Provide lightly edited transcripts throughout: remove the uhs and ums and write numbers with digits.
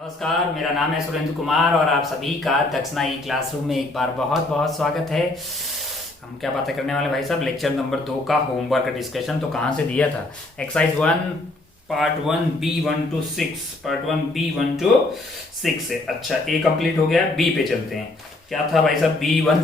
नमस्कार, मेरा नाम है सुरेंद्र कुमार और आप सभी का दक्षिणा ई क्लासरूम में एक बार बहुत बहुत स्वागत है। हम क्या बातें करने वाले भाई साहब, लेक्चर नंबर 2 का होमवर्क डिस्कशन। तो कहाँ से दिया था? Exercise 1 part 1 B1 to 6, part 1 B1 to 6 है। अच्छा, ए कंप्लीट हो गया, बी पे चलते हैं। क्या था भाई साहब? B1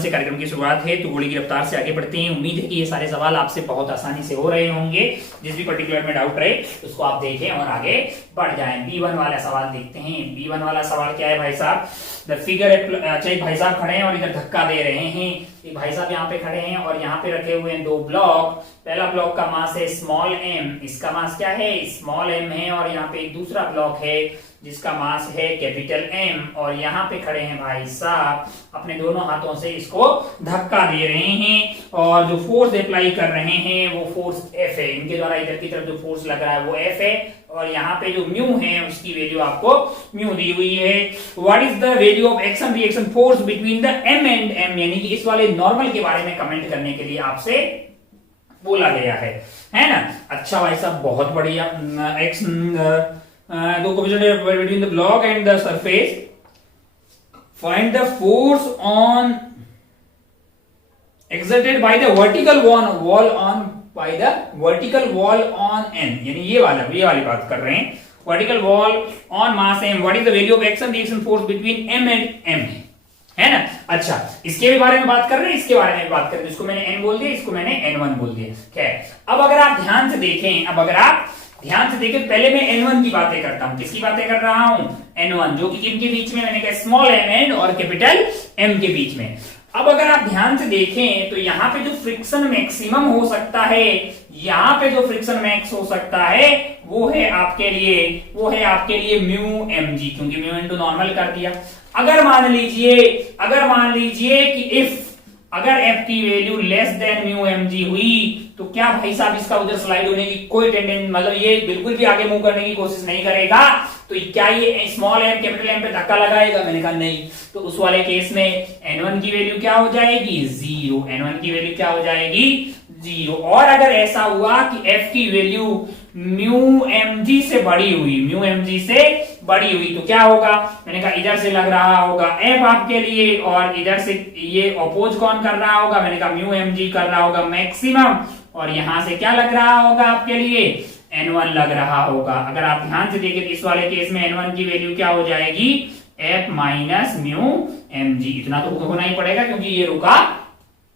से कार्यक्रम की शुरुआत है, तो घोड़े की रफ्तार से आगे बढ़ते हैं। उम्मीद है कि ये सारे सवाल आपसे बहुत आसानी से हो रहे होंगे। जिस भी पर्टिकुलर में डाउट रहे उसको आप देखें और आगे बढ़ जाएं। B1 वाला सवाल देखते हैं। B1 वाला सवाल क्या है भाई साहब? The figure. अच्छा, भाई साहब खड़े हैं और इधर धक्का दे रहे हैं। भाई साहब यहाँ पे खड़े हैं और यहाँ पे रखे हुए हैं दो ब्लॉक। पहला ब्लॉक का मास है स्मॉल m, इसका मास क्या है? स्मॉल m है। और यहाँ पे एक दूसरा ब्लॉक है जिसका मास है कैपिटल M। और यहाँ पे खड़े हैं भाई साहब, अपने दोनों हाथों से इसको धक्का दे रहे हैं और जो फोर्स अप्लाई कर रहे हैं वो फोर्स F है। इनके द्वारा इधर की तरफ जो फोर्स लग रहा है वो F है। और यहाँ पे जो म्यू है उसकी वैल्यू आपको म्यू दी हुई है। What is the value of action reaction force between the M and M? यानी कि इस वाले नॉर्मल के बारे में कमेंट करने के लिए आपसे बोला गया है ना? अच्छा भाई साहब, बहुत बढ़िया। दो coordinate between the block and the surface, find the force on exerted by the vertical wall on n। यानी ये वाली बात कर रहे हैं। Vertical wall on mass m, what is the value of action reaction force between m and m है ना? अच्छा, इसके भी बारे में बात कर रहे हैं, इसके बारे में बात कर रहे हैं। इसको मैंने n बोल दिया, इसको मैंने n1 बोल दिया। खैर, अब अगर आप ध्यान से देखें, पहले मैं n1 की बातें करता हूं। किसकी बातें कर रहा हूं? n1, जो कि किनके बीच में? मैंने कहा स्मॉल m एंड और कैपिटल M के बीच में। अब अगर आप ध्यान से देखें तो यहाँ पे जो फ्रिक्शन मैक्सिमम हो सकता है, यहाँ पे जो फ्रिक्शन मैक्स हो सकता है वो है आपके लिए म्यू mg, क्योंकि म्यू इनटू नॉर्मल कर दिया। अगर मान लीजिए कि अगर f की value less than mu mg हुई तो क्या भाई साहब इसका उधर स्लाइड होने की कोई टेंडेंसी, मतलब ये बिल्कुल भी आगे मूव करने की कोशिश नहीं करेगा। तो क्या ये स्मॉल m कैपिटल M पे धक्का लगाएगा? मैंने कहा नहीं। तो उस वाले केस में n1 की वैल्यू क्या हो जाएगी? 0। n1 की वैल्यू क्या हो जाएगी? 0। और अगर ऐसा हुआ कि f की वैल्यू म्यू mg से बड़ी हुई तो क्या होगा? मैंने कहा इधर से लग रहा होगा f आपके लिए और इधर से ये अपोज कौन कर रहा होगा? मैंने कहा म्यू mg कर रहा होगा मैक्सिमम। और यहां से क्या लग रहा होगा आपके लिए? n1 लग रहा होगा। अगर आप ध्यान से देखें इस वाले केस में n1 की वैल्यू क्या हो जाएगी? f minus mu mg। इतना तो होना ही पड़ेगा क्योंकि ये रुका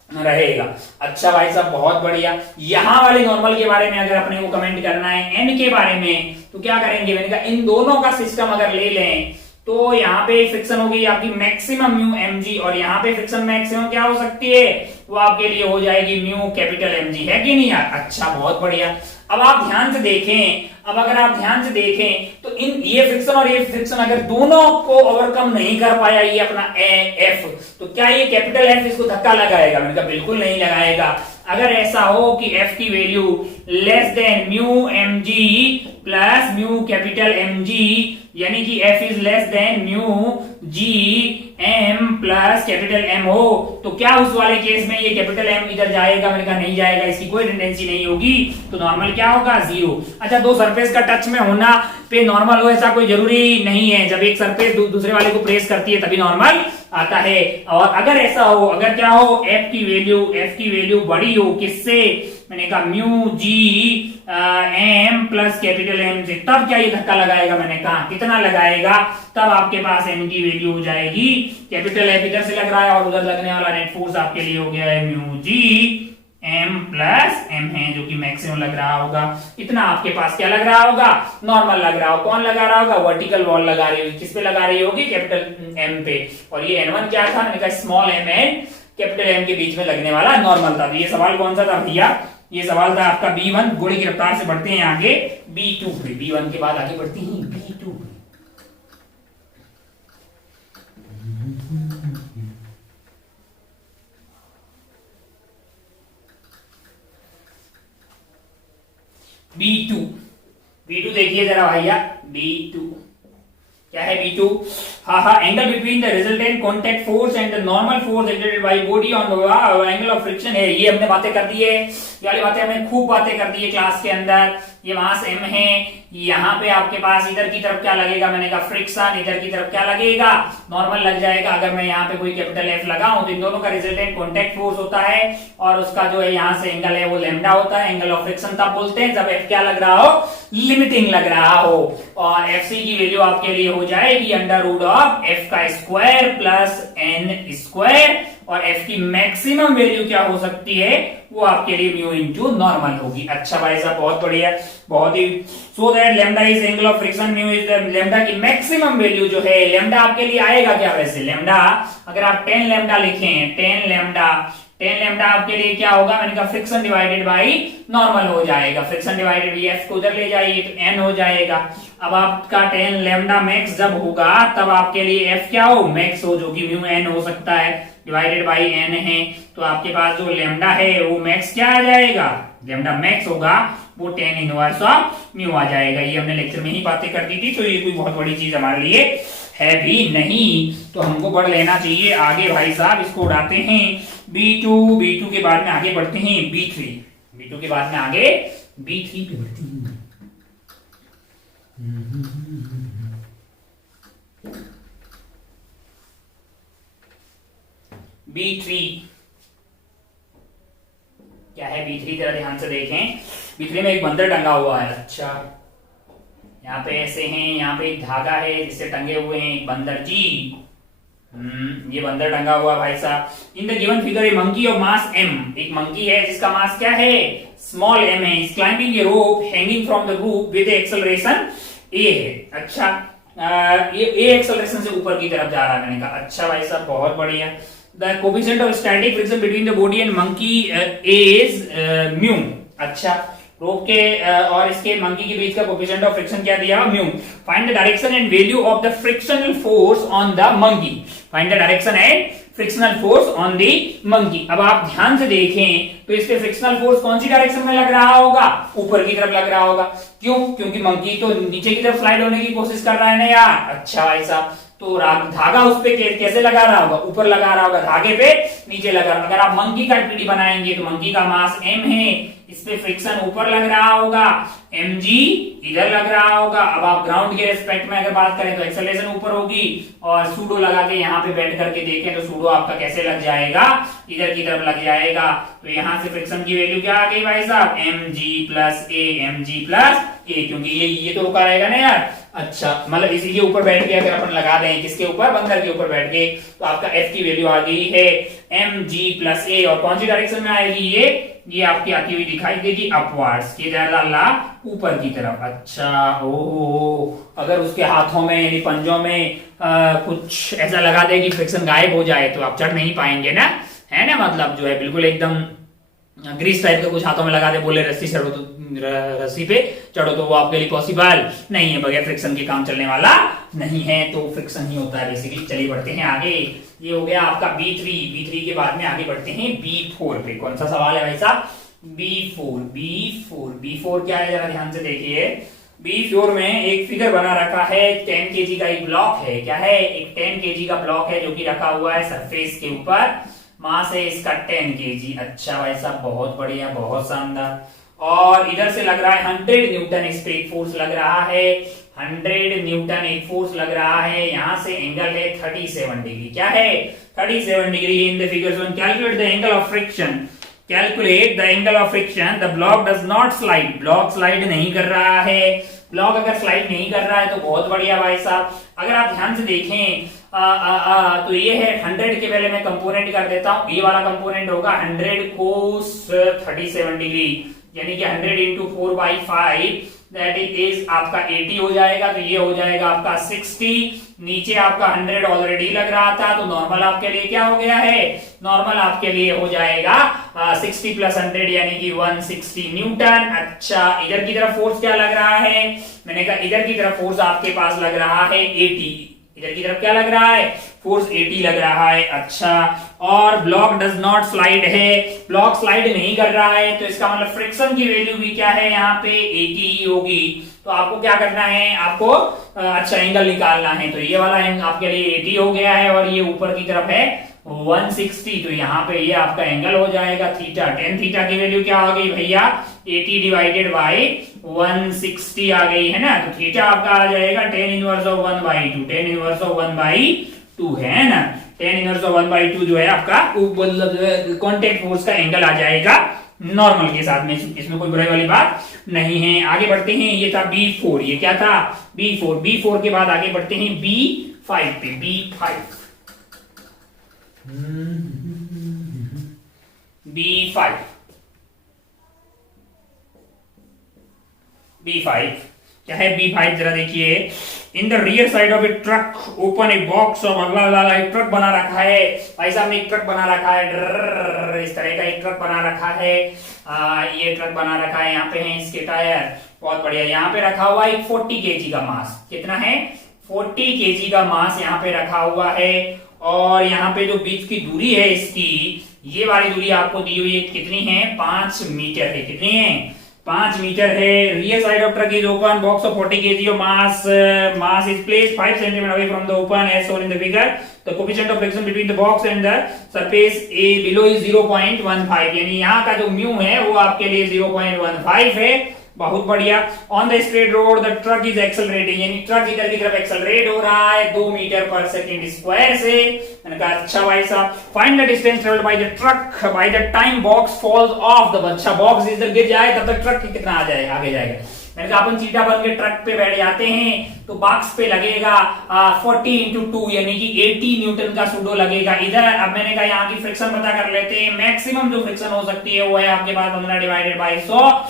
रहेगा। अच्छा भाई साहब, बहुत बढ़िया। यहां वाले नॉर्मल के बारे में अगर अपने को कमेंट करना है n के बारे में तो क्या करेंगे? मैंने कहा इन दोनों का सिस्टम अगर ले लें तो यहाँ पे फ्रिक्शन होगी आपकी मैक्सिमम म्यू mg और यहाँ पे फ्रिक्शन मैक्सिमम क्या हो सकती है? वो आपके लिए हो जाएगी म्यू कैपिटल mg, है कि नहीं यार? अच्छा, बहुत बढ़िया। अब आप ध्यान से देखें, तो ये फ्रिक्शन और ये फ्रिक्शन अगर दोनों को ओवरकम नहीं कर पाया ये अपना f, तो क्या ये कैपिटल F इसको धक्का लगाएगा? मैंने कहा बिल्कुल नहीं लगाएगा। अगर ऐसा हो कि f की value less than mu mg plus mu capital mg, यानी कि f is less than mu g m plus capital M हो, तो क्या उस वाले केस में ये कैपिटल M इधर जाएगा? मैंने कहा नहीं जाएगा, इसकी कोई टेंडेंसी नहीं होगी। तो नॉर्मल क्या होगा? 0। अच्छा, दो सरफेस का टच में होना पे नॉर्मल हो ऐसा कोई जरूरी नहीं है। जब एक सरफेस दूसरे वाले को प्रेस करती है तभी नॉर्मल आता है। और अगर ऐसा हो, अगर क्या हो, f की वैल्यू बड़ी हो, किससे? मैंने कहा mu g m plus capital M से, तब क्या ये धक्का लगाएगा? मैंने कहा कितना लगाएगा? तब आपके पास m की वैल्यू हो जाएगी, कैपिटल F इधर से लग रहा है और उधर लगने वाला नेट फोर्स आपके लिए हो गया है mu g m plus m है, जो कि मैक्सिमम लग रहा होगा। इतना आपके पास क्या लग रहा होगा? नॉर्मल लग रहा होगा। कौन लगा रहा होगा? वर्टिकल वॉल लगा रही होगी। किस पे लगा रही होगी? कैपिटल M पे। और ये n1 क्या था? मैंने कहा small m and capital M के बीच में लगने वाला नॉर्मल था। ये सवाल कौन सा था भैया? ये सवाल था आपका B1। घोड़े की रफ्तार से बढ़ते हैं आगे B2 पे। B1 के बाद आगे बढ़ती हैं B2 पे। B2 देखिए जरा भैया, B2 क्या है? B2 हाँ, angle between the resultant contact force and the normal force exerted by body on angle of friction है। ये हमने बातें कर दी है, ये वाली बातें हमने खूब बातें कर दी है क्लास के अंदर। ये मास m है, यहाँ पे आपके पास इधर की तरफ क्या लगेगा, मैंने कहा फ्रिक्शन, इधर की तरफ क्या लगेगा, नॉर्मल लग जाएगा। अगर मैं यहाँ पे कोई कैपिटल F लगाऊं तो इन दोनों का रिजल्टेंट कॉन्टैक्ट फोर्स होता है और उसका जो है यहाँ से एंगल है वो लैम्डा होता है। एंगल ऑफ फ्रिक्शन तब बोलते हैं जब F क्या लग रहा हो, लिमिटिंग लग रहा हो। और FC की वैल्यू आपके लिए हो जाएगी अंडर रूट ऑफ F का स्क्वायर प्लस n स्क्वायर, और F की मैक्सिमम वैल्यू क्या हो सकती है, वो आपके लिए म्यू इनटू नॉर्मल होगी। अच्छा भाई साहब, बहुत बढ़िया, बहुत ही। So that lambda is angle of friction, mu is the lambda की मैक्सिमम वैल्यू जो है। लैम्डा आपके लिए आएगा क्या वैसे, लैम्डा अगर आप 10 लैम्डा लिखें, 10 लैम्डा आपके लिए क्या होगा, मैंने कहा फ्रिक्शन डिवाइडेड बाई नॉर्मल हो जाएगा। फ्रिक्शन डिवाइडेड बाई F को उधर ले जाइए तो n हो जाएगा। अब आपका 10 लैम्डा मैक्स जब होगा तब आपके लिए F क्या हो, मैक्स हो, जो कि म्यू n हो सकता है, डिवाइडेड बाई n है। तो आपके पास जो लैम्डा है वो मैक्स क्या आ जाएगा, लैम्डा मैक्स होगा वो 10 इनवर्स ऑफ म्यू आ जाएगा। ये हमने लेक्चर में ही बातें कर दी थी, तो ये कोई बहुत बड़ी चीज हमारे लिए है भी नहीं, तो हमको पढ़ लेना चाहिए। आगे भाई साहब इसको उड़ाते हैं B2 के बाद में आगे बढ़ते हैं B3 के बाद में आगे B3 पे बढ़ते हैं। B3 क्या है, B3 जरा ध्यान से देखें। B3 में एक बंदर टंगा हुआ है। अच्छा, यहाँ पे ऐसे हैं, यहाँ पे एक धागा है जिससे टंगे हुए हैं एक बंदर जी। ये बंदर टंगा हुआ भाई साहब। In the given figure A monkey of mass m, एक मंकी है जिसका मास क्या है, स्मॉल m है, is climbing A rope hanging from the रूप विद एक्सेलरेशन a है। अच्छा, ये a एक्सेलरेशन से ऊपर की तरफ जा रहा है, मैंने कहा अच्छा भाई साहब, बहुत बढ़िया। The coefficient of static friction between the body and monkey is mu. अच्छा, रोप के और इसके मंकी के बीच का कोफिशिएंट ऑफ फ्रिक्शन क्या दिया, mu. Find the direction and value of the frictional force on the monkey. Find the direction and frictional force on the monkey. अब आप ध्यान से देखें तो इसके फ्रिक्शनल फोर्स कौन सी डायरेक्शन में लग रहा होगा, ऊपर की तरफ लग रहा होगा। क्यों, क्योंकि मंकी तो नीचे की तरफ स्लाइड होने की कोशिश कर रहा है ना यार। अच्छा भाई साहब, तो धागा उस पे कैसे लगा रहा होगा, ऊपर लगा रहा होगा, धागे पे नीचे लगा रहा। अगर आप मंकी का पीडी बनाएंगे तो मंकी का मास m है, इस पे फ्रिक्शन ऊपर लग रहा होगा, mg इधर लग रहा होगा। अब आप ग्राउंड के रिस्पेक्ट में अगर बात करें तो एक्सेलरेशन ऊपर होगी, और सूडो लगा के यहाँ पे बैठ करके देखें तो सूडो आपका कैसे लग जाएगा, इधर की तरफ लग जाएगा। तो यहाँ से फ्रिक्शन की वैल्यू क्या आ गई भाई साहब, mg प्लस a, क्योंकि ये तो रुका रहेगा ना यार। अच्छा, मतलब इसी के ऊपर बैठ के अगर अपन लगा दें, किसके ऊपर, बंदर के ऊपर बैठ के, तो आपका F की वैल्यू आ गई है mg प्लस a। और कौन सी डायरेक्शन में आएगी, ये आपकी आती हुई दिखाई देगी अपवर्ड्स, ये ला ऊपर की तरफ। अच्छा, ओहो, अगर उसके हाथों में यानी पंजों में कुछ ऐसा लगा दे कि फ्रिक्शन गायब हो जाए तो आप चढ़ नहीं पाएंगे ना, है ना। मतलब जो है बिल्कुल एकदम ग्रीस टाइप का कुछ हाथों में लगा दे, बोले रस्सी चढ़ो तो रस्सी पे चढ़ो, तो वो आपके लिए पॉसिबल नहीं है, बगैर फ्रिक्शन के काम चलने वाला नहीं है। तो फ्रिक्शन ही होता है बेसिकली। चलिए बढ़ते हैं आगे। ये हो गया आपका B3 के बाद में आगे बढ़ते हैं B4 पे। कौन सा सवाल है भाई साहब, B4 क्या है, जरा ध्यान से देखिए। B4 में एक फिगर बना रखा है, 10 kg का एक ब्लॉक है। क्या है, एक 10 kg का ब्लॉक है जो कि रखा हुआ है सरफेस के ऊपर। मास है इसका 10 kg। अच्छा भाई साहब, बहुत बढ़िया, बहुत शानदार। और इधर से लग रहा है 100 न्यूटन इस पे एक फोर्स लग रहा है, 100 न्यूटन एक फोर्स लग रहा है। यहां से एंगल है 37 डिग्री। क्या है, 37 degree. In the figure one calculate the angle of friction, calculate the angle of friction. The block does not slide, block slide नहीं कर रहा है। ब्लॉक अगर स्लाइड नहीं कर रहा है तो बहुत बढ़िया भाई साहब। अगर आप ध्यान से देखें तो ये है 100 के पहले मैं कंपोनेंट कर देता हूं। ये वाला कंपोनेंट होगा 100 cos 37 डिग्री, यानी कि 100 इंटू 4/5 दैट इज आपका 80 हो जाएगा। तो ये हो जाएगा आपका 60। नीचे आपका 100 ऑलरेडी लग रहा था, तो नॉर्मल आपके लिए क्या हो गया है, नॉर्मल आपके लिए हो जाएगा 60 प्लस 100 यानी कि 160 न्यूटन। अच्छा, इधर की तरफ फोर्स क्या लग रहा है, मैंने कहा इधर की तरफ फोर्स आपके पास लग रहा है 80। इधर की तरफ क्या लग रहा है, फोर्स 80 लग रहा है। अच्छा, और ब्लॉक डज नॉट स्लाइड है, ब्लॉक स्लाइड नहीं कर रहा है, तो इसका मतलब फ्रिक्शन की वैल्यू भी क्या है, यहाँ पे 80 ही होगी। तो आपको क्या करना है, आपको अच्छा एंगल निकालना है। तो ये वाला एंगल आपके लिए 80 हो गया है, और ये ऊपर की तरफ है 160। तो यहाँ पे ये आपका एंगल हो जाएगा थीटा। टेन थीटा की वैल्यू क्या हो गई भैया, 80 डिवाइडेड बाई 160 आ गई है ना। तो थीटा आपका आ जाएगा tan inverse of 1/2, tan inverse of 1/2 है ना। tan इनवर्स ऑफ 1/2 जो है आपका मतलब कांटेक्ट फोर्स का एंगल आ जाएगा नॉर्मल के साथ में, इसमें कोई बुराई वाली बात नहीं है। आगे बढ़ते हैं, ये था B4, ये क्या था B4 के बाद आगे बढ़ते हैं B5 पे। B5 क्या है B5 जरा देखिए। In the rear side of A truck open a box of अगला एक ट्रक बना रखा है भाई साहब ने, एक ट्रक बना रखा है, इस तरह का एक ट्रक बना रखा है। ये ट्रक बना रखा है, यहाँ पे है इसके टायर, बहुत बढ़िया। यहाँ पे रखा हुआ है 40 kg का मास, कितना है 40 kg का मास यहाँ पे रखा हुआ है। और यहाँ पे जो बीच की दूरी है इसकी, ये वाली दूरी आपको दी हुई है, कितनी है 5 मीटर है, कितनी है 5 मीटर है। Rear side of truck is open, box of 40 kg of mass is placed 5 cm away from the open as shown in the figure. The coefficient of friction between the box and the surface A below is 0.15, यानी यहाँ का जो mu है वो आपके लिए 0.15 है। बहुत बढ़िया। On the straight road the truck is accelerating, यानी ट्रक इधर की तरफ एक्सेलरेट हो रहा है 2 मीटर पर सेकेंड स्क्वायर से। मैंने कहा अच्छा भाई साहब, find the distance travelled by the truck by the time box falls off the, अच्छा बॉक्स इधर गिर जाए तब तक ट्रक कितना आ जाएगा, आगे जाएगा। मैंने कहा अपन चीटा बन के ट्रक पे बैठ जाते हैं तो बॉक्स पे लगेगा 40 into 2 यानी कि 80 न्यूटन का सूडो लगेगा इधर। अब मैंने कहा यहाँ की फ्रिक्शन पता कर लेते हैं। मैक्सिमम जो फ्रिक्शन हो सकती है वो है आपके पास 15 डिवाइडेड बाई 100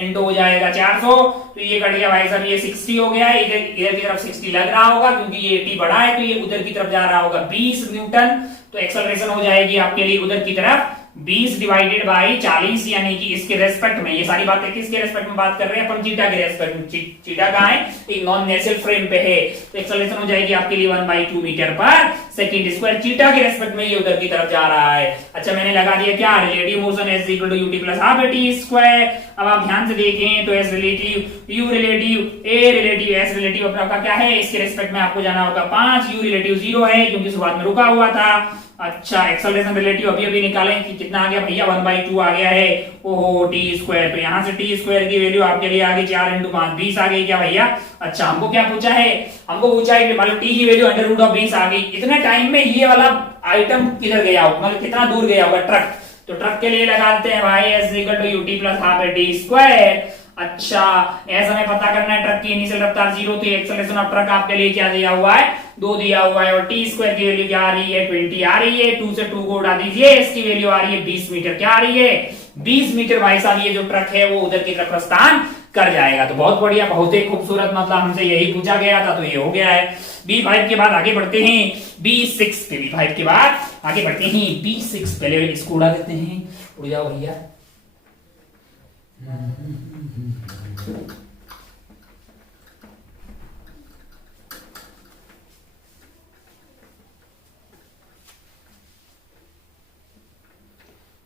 इंटू हो जाएगा 400। तो ये कट गया भाई साहब, ये 60 हो गया। इधर की तरफ 60 लग रहा होगा क्योंकि ये 80 बड़ा है, तो ये उधर की तरफ जा रहा होगा 20 न्यूटन। तो एक्सेलरेशन हो जाएगी आपके लिए उधर की तरफ 20 डिवाइडेड बाई 40, यानी कि इसके रेस्पेक्ट में, ये सारी बातें किसके रेस्पेक्ट में बात कर रहे हैं अपन, चीटा के रेस्पेक्ट में। चीटा कहाँ है, एक नॉन नेचुरल फ्रेम पे है, तो एक्सेलरेशन हो जाएगी आपके लिए 1/2 मीटर पर सेकंड स्क्वायर। चीटा के रेस्पेक्ट में ये उधर की तरफ जा रहा है। अच्छा मैंने लगा दिया क्या, relative motion S equal to U T plus half T square. अब आप ध्यान से देखें तो S relative, U relative, A relative, S relative अपना का क्या है, इसके रेस्पेक्ट में आपको जाना होगा 5, यू रिलेटिव 0 है क्योंकि शुरुआत में रुका हुआ था। अच्छा एक्सेलरेशन रिलेटिव अभी अभी निकालें कि कितना आ गया भैया, 1/2 आ गया है। ओहो टी स्क्वायर, तो यहाँ से टी स्क्वायर की वैल्यू आपके लिए आ गई 4 × 5 20 आ गई क्या भैया। अच्छा हमको क्या पूछा है, हमको पूछा है कि मतलब टी की वैल्यू √20 आ गई। इतने टाइम में ये वाला आइटम किधर गया होगा, मतलब कितना दूर गया होगा ट्रक। तो ट्रक के लिए लगाते हैं भाई S equal to U T plus half T square. अच्छा ऐसा हमें पता करना है ट्रक की इनिशियल रफ्तार 0 थी, एक्सेलरेशन ऑफ ट्रक आपके लिए क्या दिया हुआ है 2 दिया हुआ है, और टी स्क्वायर की वैल्यू क्या आ रही है 20 आ रही है। 2 से 2 को उड़ा दीजिए, इसकी वैल्यू आ रही है 20 मीटर। क्या आ रही है 20 मीटर। भाई साहब ये जो ट्रक है वो उधर की तरफ प्रस्थान कर जाएगा। तो बहुत बढ़िया, बहुत ही खूबसूरत, मतलब हमसे यही पूछा गया था तो ये हो गया है। B5 के बाद आगे बढ़ते हैं B6 पे। B5 के बाद आगे बढ़ते हैं B6, पहले इसको उड़ा देते हैं, उड़ जाओ भैया।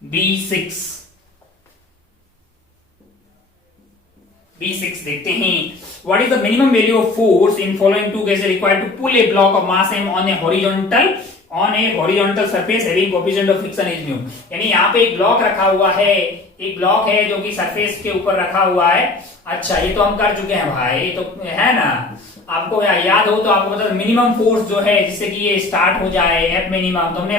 B6 देखते हैं। What is the minimum value of force in following two cases required to pull a block of mass m on a horizontal surface having coefficient of friction is mu। यानी यहाँ पे एक ब्लॉक रखा हुआ है, एक ब्लॉक है जो कि सरफेस के ऊपर रखा हुआ है। अच्छा ये तो हम कर चुके हैं भाई, तो है ना, आपको याद हो तो आपको पता मिनिमम फोर्स जो है जिससे कि ये स्टार्ट हो जाए एफ मिनिमम, तो हमने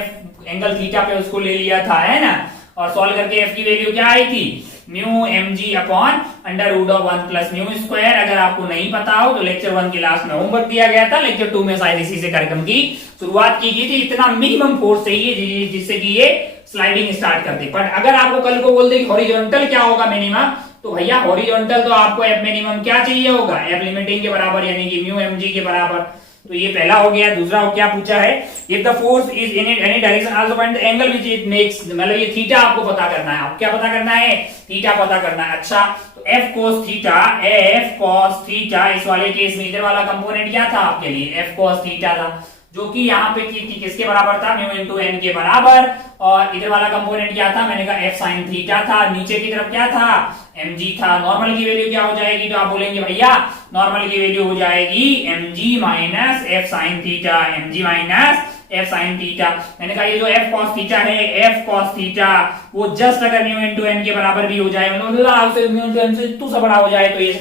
एंगल थीटा पे उसको ले लिया था, है ना। और सॉल्व करके एफ की वैल्यू क्या आई थी mu mg upon √1 plus mu square. अगर आपको नहीं पता हो तो लेक्चर 1 के लास्ट में होमवर्क दिया गया था, लेक्चर 2 में शायद इसी से कार्यक्रम की शुरुआत की गई थी। इतना मिनिमम फोर्स चाहिए जिससे कि ये स्लाइडिंग स्टार्ट कर दे। पर अगर आपको कल को बोल दे कि हॉरिजॉन्टल क्या होगा मिनिमम, तो भैया हॉरिजॉन्टल तो आपको एफ मिनिमम क्या चाहिए होगा एफ लिमिटिंग के बराबर, यानी कि म्यू mg के बराबर। तो ये पहला हो गया। दूसरा क्या पूछा है, if the force is in any direction also find the angle which it makes, मतलब ये थीटा आपको पता करना है। आप क्या पता करना है, थीटा पता करना है। अच्छा तो एफ कोस थीटा, इस वाले केस में इधर वाला कंपोनेंट क्या था आपके लिए एफ कोस थीटा था, जो कि यहाँ पे किसके बराबर था म्यू इनटू एन के बराबर। और इधर वाला कंपोनेंट क्या था, मैंने कहा एफ साइन थीटा था। नीचे की तरफ क्या था mg था। नॉर्मल की वैल्यू क्या हो जाएगी, तो आप बोलेंगे भैया नॉर्मल की वैल्यू हो जाएगी mg minus F sine theta, mg minus F sine theta. मैंने कहा ये जो एफ कॉस थीटा है, एफ कॉस थीटा वो जस्ट अगर म्यू इनटू एन के बराबर भी हो जाए, मतलब म्यू इनटू एन से टू सा बड़ा हो जाए तो ये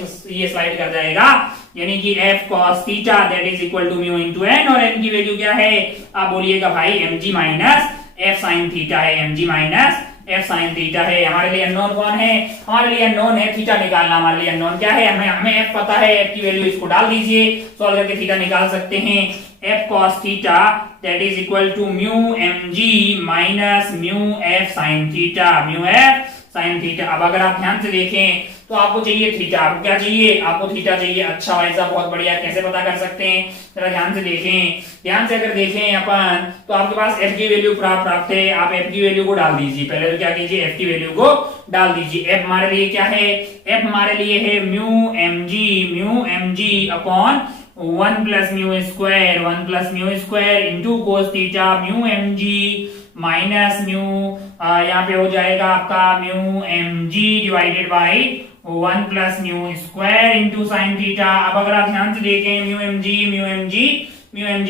स्लाइड कर जाएगा, यानी कि F cos theta that is equal to mu into N, और एन की वैल्यू क्या है, आप बोलिएगा भाई mg minus F sine theta है, mg minus F sine theta है। हमारे लिए अननोन कौन है, हमारे लिए अननोन है थीटा निकालना। हमारे लिए अननोन क्या है, हमें एफ पता है, एफ की वैल्यू इसको डाल दीजिए, सॉल्व करके थीटा निकाल सकते हैं। F cos theta that is equal to mu mg minus mu F sine theta, mu F sine theta. अब अगर आप ध्यान से देखें तो आपको चाहिए थीटा, आपको क्या चाहिए, आपको थीटा चाहिए। अच्छा भाई साहब बहुत बढ़िया, कैसे पता कर सकते हैं, जरा ध्यान से देखें। ध्यान से अगर देखें अपन तो आपके पास f की वैल्यू प्राप्त है, आप f की वैल्यू को डाल दीजिए। पहले तो क्या कीजिए, f की वैल्यू को डाल दीजिए। f हमारे लिए क्या है, f हमारे लिए है mu mg upon 1 plus mu square, 1 plus mu square into cos theta, mu mg minus mu यहाँ पे हो जाएगा आपका mu mg divided by 1 plus mu square into sine theta. अब अगर आप ध्यान से देखें म्यू mg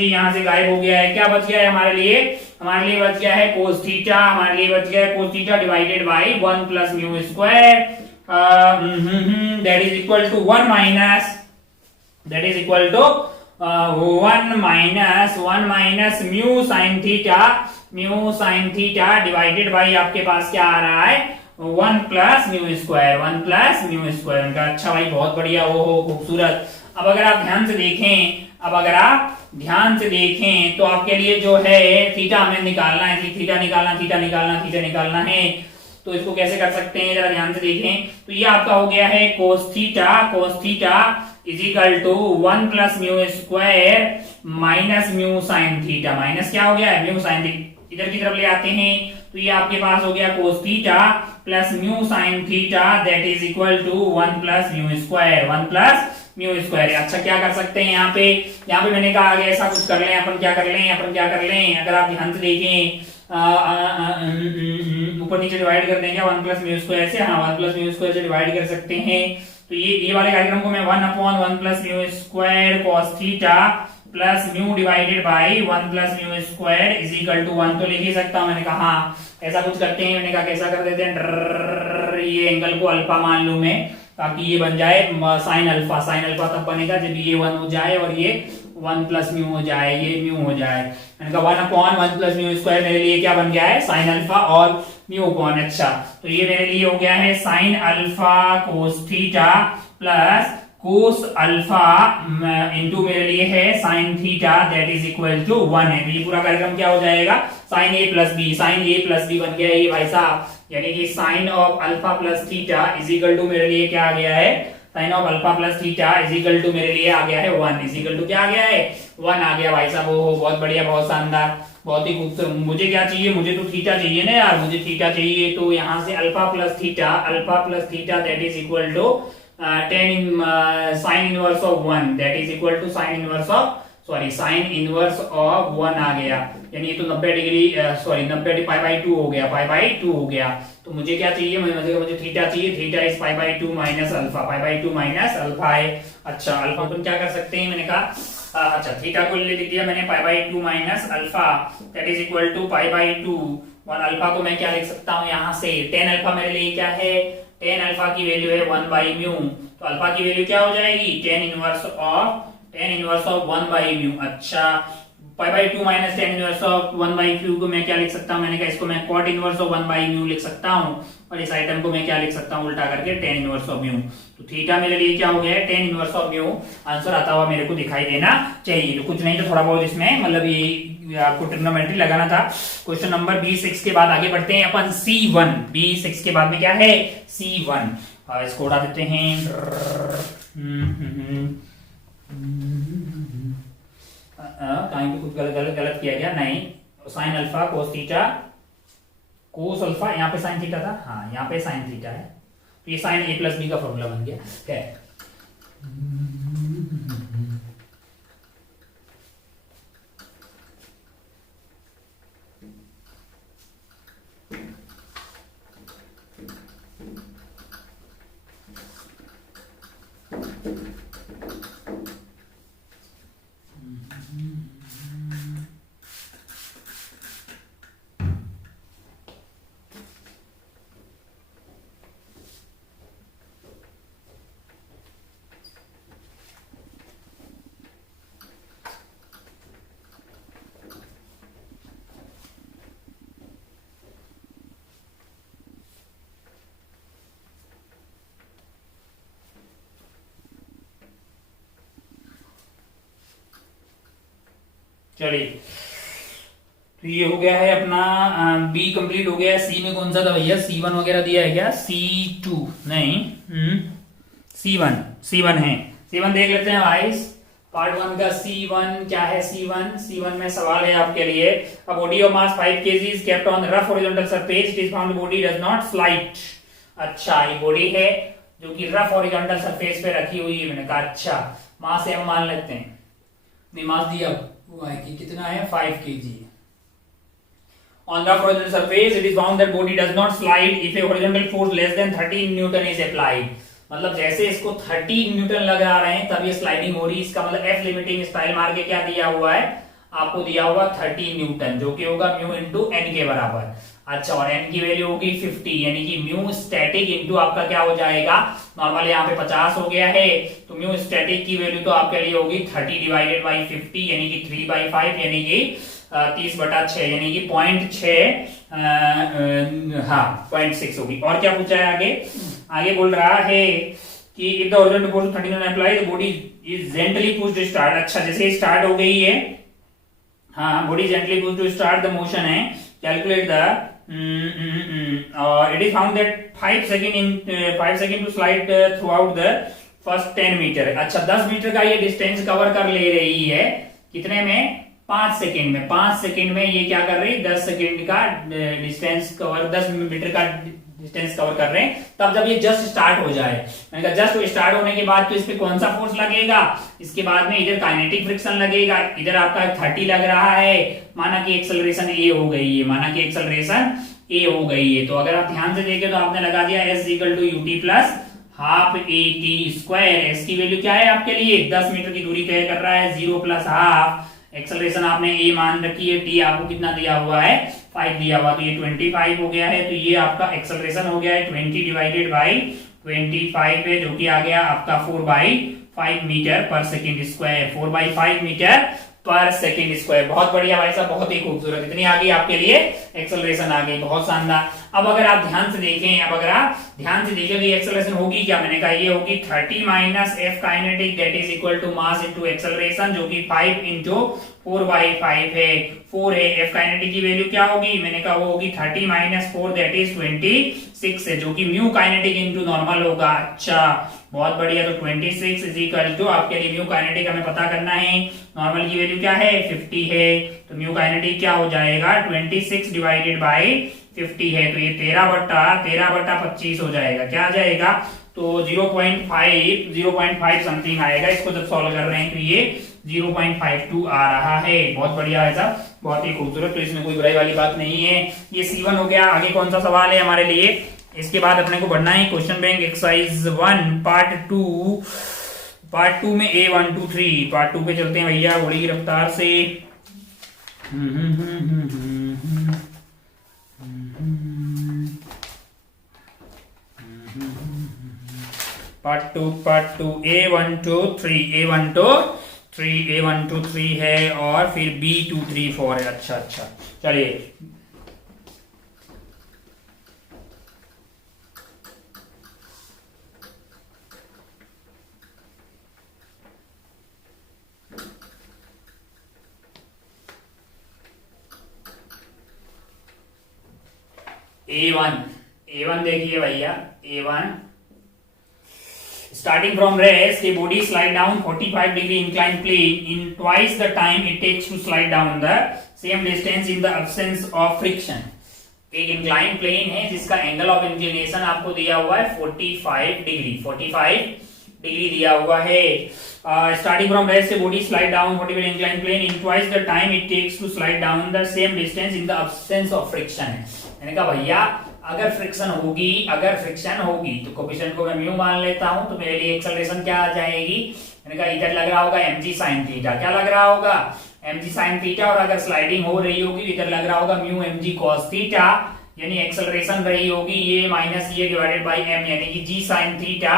यहाँ से गायब हो गया है, क्या बच गया है हमारे लिए, हमारे लिए बच गया है कोस थीटा, हमारे लिए बच गया है cos theta divided by 1 plus mu square that is equal to 1 minus, that is equal to 1 minus mu sine theta divided by आपके पास क्या आ रहा है 1 plus mu square, 1 plus mu square उनका। अच्छा भाई बहुत बढ़िया, वो खूबसूरत। अब अगर आप ध्यान से देखें, अब अगर आप ध्यान से देखें तो आपके लिए जो है थीटा हमें निकालना है, थीटा निकालना है। तो इसको कैसे कर सकते हैं, जरा ध्यान से देखें। तो ये आपका हो गया है cos theta is equal to 1 plus mu square minus mu sine theta, minus क्या हो गया है म्यू साइन थीटा, इधर की तरफ ले आते हैं तो ये आपके पास हो गया cos theta plus mu sine theta that is equal to 1 plus mu square, 1 plus mu square. अच्छा क्या कर सकते हैं यहाँ पे मैंने कहा आगे ऐसा कुछ कर लें, अपन क्या कर लें, अगर आप ध्यान से देखें ऊपर नीचे डिवाइड कर देंगे 1 प्लस म्यू स्क्वायर से, हाँ 1 प्लस म्यू स्क्वायर से डिवाइड कर सकते हैं। तो ये वाले कार्यक्रम को मैं 1 upon 1 plus mu square cos theta plus mu divided by 1 plus mu square is equal to 1 तो लिख ही सकता हूं। मैंने कहा हाँ ऐसा कुछ करते हैं, मैंने कहा कैसा कर देते हैं, ये एंगल को अल्फा मान लूं मैं ताकि ये बन जाए साइन अल्फा तब बनेगा जब ये 1 हो जाए और ये 1 प्लस म्यू हो जाए, ये म्यू हो जाए। मैंने कहा 1 अपॉन 1 प्लस म्यू स्क्वायर मेरे लिए क्या बन गया है साइन अल्फा और म्यू अपॉन, अच्छा तो ये मेरे लिए हो गया है sine alpha cos theta plus cos alpha into मेरे लिए है sine theta that is equal to 1 है। तो ये पूरा कार्यक्रम क्या हो जाएगा साइन ए प्लस बी बन गया ये भाई साहब, यानी कि sine of alpha plus theta is equal to मेरे लिए क्या आ गया है, sine of alpha plus theta is equal to मेरे लिए आ गया है 1, इज इक्वल टू क्या आ गया है 1 आ गया भाई साहब। वो बहुत बढ़िया, बहुत शानदार, बहुत ही खूबसूरत। मुझे क्या चाहिए, मुझे तो थीटा चाहिए ना यार, मुझे थीटा चाहिए। तो यहाँ से alpha plus theta that is equal to sine inverse of 1 that is equal to sine inverse of 1 आ गया, यानी ये तो 90 डिग्री 90 पाई बाई 2 हो गया। तो मुझे क्या चाहिए, मुझे थीटा चाहिए, theta is pi by 2 minus alpha है। अच्छा अल्फा को क्या कर सकते हैं, मैंने कहा अच्छा थीटा को लिख दिया मैंने pi by 2 minus alpha that is equal to pi by 2 1 alpha को मैं क्या लिख सकता हूँ यहाँ से, tan अल्फा मेरे लिए क्या है, tan अल्फा की वैल्यू है 1 बाई म्यू। तो अल्फा की वैल्यू क्या हो जाएगी tan inverse of 1 by mu. अच्छा pi by 2 minus tan inverse of 1 by mu को मैं क्या लिख सकता हूँ, मैंने कहा इसको मैं cot inverse of 1 by mu लिख सकता हूँ, और इस आइटम को मैं क्या लिख सकता हूँ उल्टा करके tan इनवर्स ऑफ म्यू। तो थीटा मेरे लिए क्या हो गया है tan inverse of mu, answer आता हुआ मेरे को दिखाई देना चाहिए। तो कुछ नहीं तो थोड़ा बहुत इसमें मतलब ये आपको ट्रिग्नोमेट्री लगाना था। क्वेश्चन नंबर B6 के बाद आगे बढ़ते हैं अपन C1। B6 के बाद में क्या है C1, इसको उड़ा देते हैं। कहीं पे कुछ गलत किया गया, नहीं sign alpha cos theta cos alpha, यहाँ पे साइन थीटा था, हाँ यहाँ पे साइन थीटा है, तो ये साइन A प्लस बी का फॉर्मूला बन गया है। चलिए, तो ये हो गया है अपना बी कंप्लीट हो गया है। सी में कौन सा था भैया? C1 वगैरह दिया है क्या? C2 नहीं, C1 है। C1 देख लेते हैं भाई, पार्ट 1 का C1 क्या है? C1 में सवाल है आपके लिए, a body of mass 5 kg is kept on rough horizontal surface, it is found body does not slide. अच्छा, ये बॉडी है जो कि रफ हॉरिजॉन्टल सरफेस पे रखी हुई है। मैंने कहा अच्छा, मास m मान लेते हैं, नहीं मास दिया हुआ है कि कितना है, 5 kg। On the horizontal surface, it is found that body does not slide if a horizontal force less than 13 Newton is applied। मतलब जैसे इसको 13 न्यूटन लगा रहे हैं तब ये स्लाइडिंग हो रही है। इसका मतलब F लिमिटिंग स्टाइल मार के क्या दिया हुआ है आपको? दिया हुआ 13 न्यूटन, जो कि होगा म्यू इंटू एन के बराबर। अच्छा, और एन की वैल्यू होगी 50, यानी कि म्यू स्टैटिक इंटू आपका क्या हो जाएगा? नॉर्मल यहाँ पे 50 हो गया है, तो म्यू स्टैटिक की वैल्यू तो आपके लिए होगी 30 डिवाइडेड बाई 50, यानी कि 3/5, यानी कि 30/6, यानी कि 0.6 0.6 होगी। और क्या पूछा है आगे? आगे बोल रहा है कि if the horizontal force 13 apply, the body is gently pushed to start. अच्छा, जैसे स्टार्ट हो गई है, हाँ, body gently pushed to start the motion है। Calculate the it is found that 5 second to slide throughout the first 10 meter. अच्छा, 10 metre का ये डिस्टेंस कवर कर ले रही है, कितने में? 5 सेकंड में। 5 सेकंड में ये क्या कर रही है? 10 सेकंड का डिस्टेंस कवर, 10 मीटर का डिस्टेंस कवर कर रहे हैं। तब जब ये जस्ट स्टार्ट हो जाए, मैंने कहा जस्ट स्टार्ट होने के बाद तो इस पे कौन सा फोर्स लगेगा? इसके बाद में इधर काइनेटिक फ्रिक्शन लगेगा, इधर आपका 30 लग रहा है, माना कि एक्सेलरेशन ए हो गई है, माना कि एक्सेलरेशन ए हो गई है। तो अगर आप ध्यान से देखें तो आपने लगा दिया S equal to UT plus half AT²। S की वैल्यू क्या है आपके लिए? 10 मीटर की दूरी तय कर रहा है, 0 प्लस हाफ। एक्सेलरेशन आपने ए मान रखी है, टी आपको कितना दिया हुआ है? 5 दिया हुआ, तो ये 25 हो गया है। तो ये आपका एक्सेलरेशन हो गया है 20 डिवाइडेड बाई 25 है, जो कि आ गया आपका 4/5 metre per second square. 4/5 metre per second square. बहुत बढ़िया भाई साहब, बहुत ही खूबसूरत। इतनी आ गई आपके लिए एक्सेलरेशन आ गई, बहुत शानदार। अब अगर आप ध्यान से देखें, एक्सेलरेशन होगी क्या? मैंने कहा ये होगी 30 minus F kinetic that is equal to mass into acceleration, जो कि 5 इंटू 4/5 है। 4 है, F काइनेटिक की वैल्यू क्या होगी? मैंने कहा वो होगी 30 माइनस 4 दैट इज 26 है, जो कि म्यू काइनेटिक इंटू नॉर्मल होगा। अच्छा, बहुत बढ़िया। तो 26 इज इक्वल टू आपके लिए म्यू काइनेटिक हमें पता करना है, नॉर्मल की वैल्यू क्या है? 50 है, तो म्यू काइनेटिक क्या हो जाएगा? 26 डिवाइडेड बाई 50 है, तो ये 13/25 हो जाएगा। क्या आ जाएगा? तो 0.5 समथिंग आएगा। इसको जब सॉल्व कर रहे हैं तो ये 0.52 आ रहा है। बहुत बढ़िया है साहब, बहुत ही खूबसूरत। तो इसमें कोई बुराई वाली बात नहीं है। ये C1 हो गया। आगे कौन सा सवाल है हमारे लिए? इसके बाद अपने को बढ़ना है क्वेश्चन बैंक एक्सरसाइज 1 पार्ट 2 में A1 2 3। पार्ट 2 पे चलते हैं भैया घोड़ी की रफ्तार से। पार्ट टू A1 2 3 है और फिर B2 3 4 है। अच्छा, चलिए A1 देखिए भैया, A1 starting from rest, the body slide down 45 degree inclined plane in twice the time it takes to slide down the same distance in the absence of friction। एक incline plane है जिसका angle of inclination आपको दिया हुआ है 45 degree दिया हुआ है। स्टार्टिंग फ्रॉम रेस्ट से body slide down 45 incline plane in twice the time it takes to slide down the same distance in the absence of friction. मैंने कहा भैया अगर फ्रिक्शन होगी तो कोफिशिएंट को मैं म्यू मान लेता हूं, तो मेरे लिए एक्सेलरेशन क्या आ जाएगी? मैंने कहा इधर लग रहा होगा mg sin थीटा। क्या लग रहा होगा? mg sin theta. और अगर स्लाइडिंग हो रही होगी इधर लग रहा होगा म्यू mg cos थीटा, यानी एक्सेलरेशन रही होगी ये माइनस ये डिवाइडेड बाई m, यानी कि g sin theta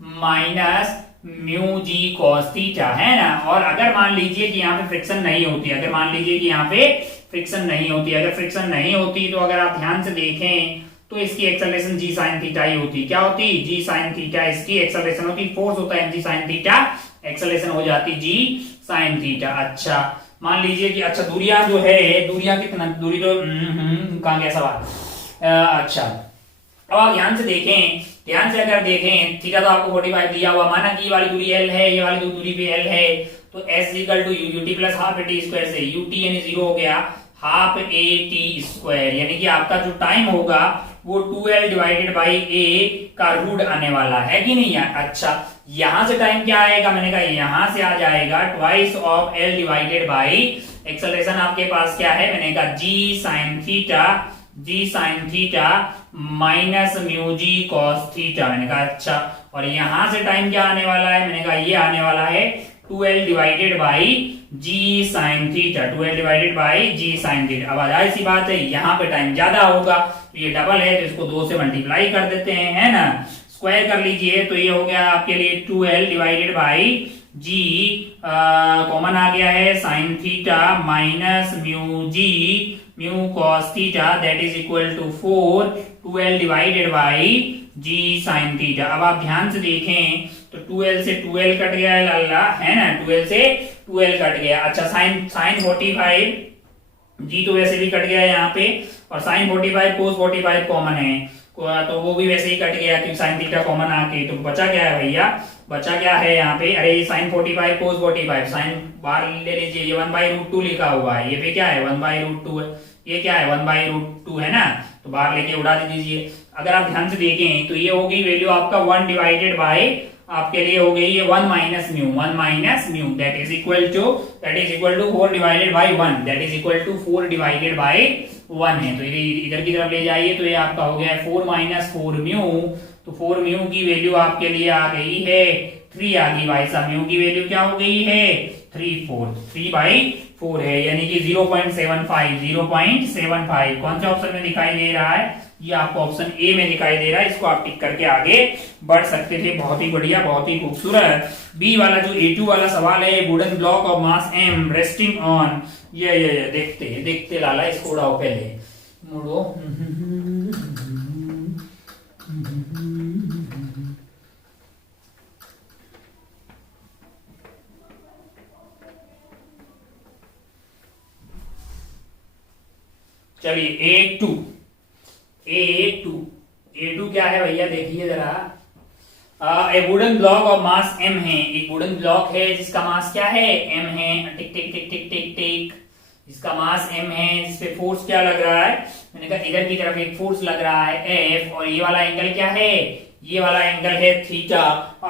minus mu g cos theta, है ना। और अगर मान लीजिए कि यहाँ पे फ्रिक्शन नहीं होती, अगर फ्रिक्शन नहीं होती तो अगर आप ध्यान से देखें तो इसकी एक्सेलरेशन g sin थीटा ही होती। क्या होती? g sin थीटा इसकी एक्सेलरेशन होती। फोर्स होता है mg sin थीटा, एक्सेलरेशन हो जाती g sin थीटा। अच्छा, मान लीजिए कि अच्छा दूरियां जो है, दूरियां कितना, दूरी तो कहाँ गया सवाल। अच्छा अब आप ध्यान से देखें, ध्यान से अगर देखें, थीटा तो आपको 45 दिया हुआ, माना कि ये वाली दूरी l है, ये वाली दूरी पे l है, तो s equal to ut plus half at square से ut यानी 0 हो गया, हाफ at स्क्वायर, यानी कि आपका जो टाइम होगा वो 2l डिवाइडेड बाई a का रूट आने वाला है कि नहीं यार। अच्छा यहां से टाइम क्या आएगा, मैंने कहा यहां से आ जाएगा twice of l divided by acceleration आपके पास क्या है, मैंने कहा g sin theta minus mu g cos theta, मैंने कहा अच्छा, और यहां से टाइम क्या आने वाला है, मैंने कहा ये आने वाला है 2l divided by ji sine theta, 2l divided by ji sine theta. अब जाहिर सी बात है यहाँ पे टाइम ज्यादा होगा, तो ये डबल है तो इसको 2 से मल्टीप्लाई कर देते हैं, है ना, स्क्वायर कर लीजिए, तो ये हो गया आपके लिए 2l divided by g, common आ गया है sine theta minus mu cos theta, that is equal to 4 2l divided by ji sine theta. अब आप ध्यान से देखें तो 2l से 2l कट गया है लाला, है ना, 2l से 2l कट गया। अच्छा साइन 45 जी तो वैसे भी कट गया है यहाँ पे, और साइन 45 कोस 45 कॉमन है, तो वो भी वैसे ही कट गया क्योंकि साइन थीटा कॉमन आके, तो बचा क्या है भैया, बचा क्या है यहाँ पे, अरे साइन 45 कोस 45, साइन बाहर ले लीजिए, ये 1/√2 लिखा हुआ है, ये पे क्या है 1/√2 है, ये क्या है 1/√2 है ना, तो बाहर लेके उड़ा दीजिए। अगर आप ध्यान से देखें तो ये हो गई वैल्यू आपका 1 डिवाइडेड बाई, आपके लिए हो गई ये 1 minus mu, that is equal to 4 divided by 1, that is equal to 4 divided by 1 है, तो इधर की तरफ ले जाइए, तो ये आपका हो गया 4 माइनस 4 म्यू, तो 4 म्यू की वैल्यू आपके लिए आ गई है 3 आ गई भाई साहब, म्यू की वैल्यू क्या हो गई है 3/4 है, यानी कि 0.75 कौन से ऑप्शन में दिखाई दे रहा है, ये आपको ऑप्शन ए में दिखाई दे रहा है, इसको आप टिक करके आगे बढ़ सकते थे। बहुत ही बढ़िया, बहुत ही खूबसूरत। बी वाला जो A2 वाला सवाल है, wooden block of mass m resting on, ये देखते लाला, इसको उड़ाओ पहले, मुड़ो, चलिए A2 क्या है भैया, देखिए जरा, ए wooden block of mass m है, एक वुडन ब्लॉक है जिसका मास क्या है m है, टिक टिक टिक टिक टिक टिक, इसका मास m है, इस पे फोर्स क्या लग रहा है, मैंने कहा इधर की तरफ एक फोर्स लग रहा है F, और ये वाला एंगल क्या है, ये वाला एंगल है थीटा।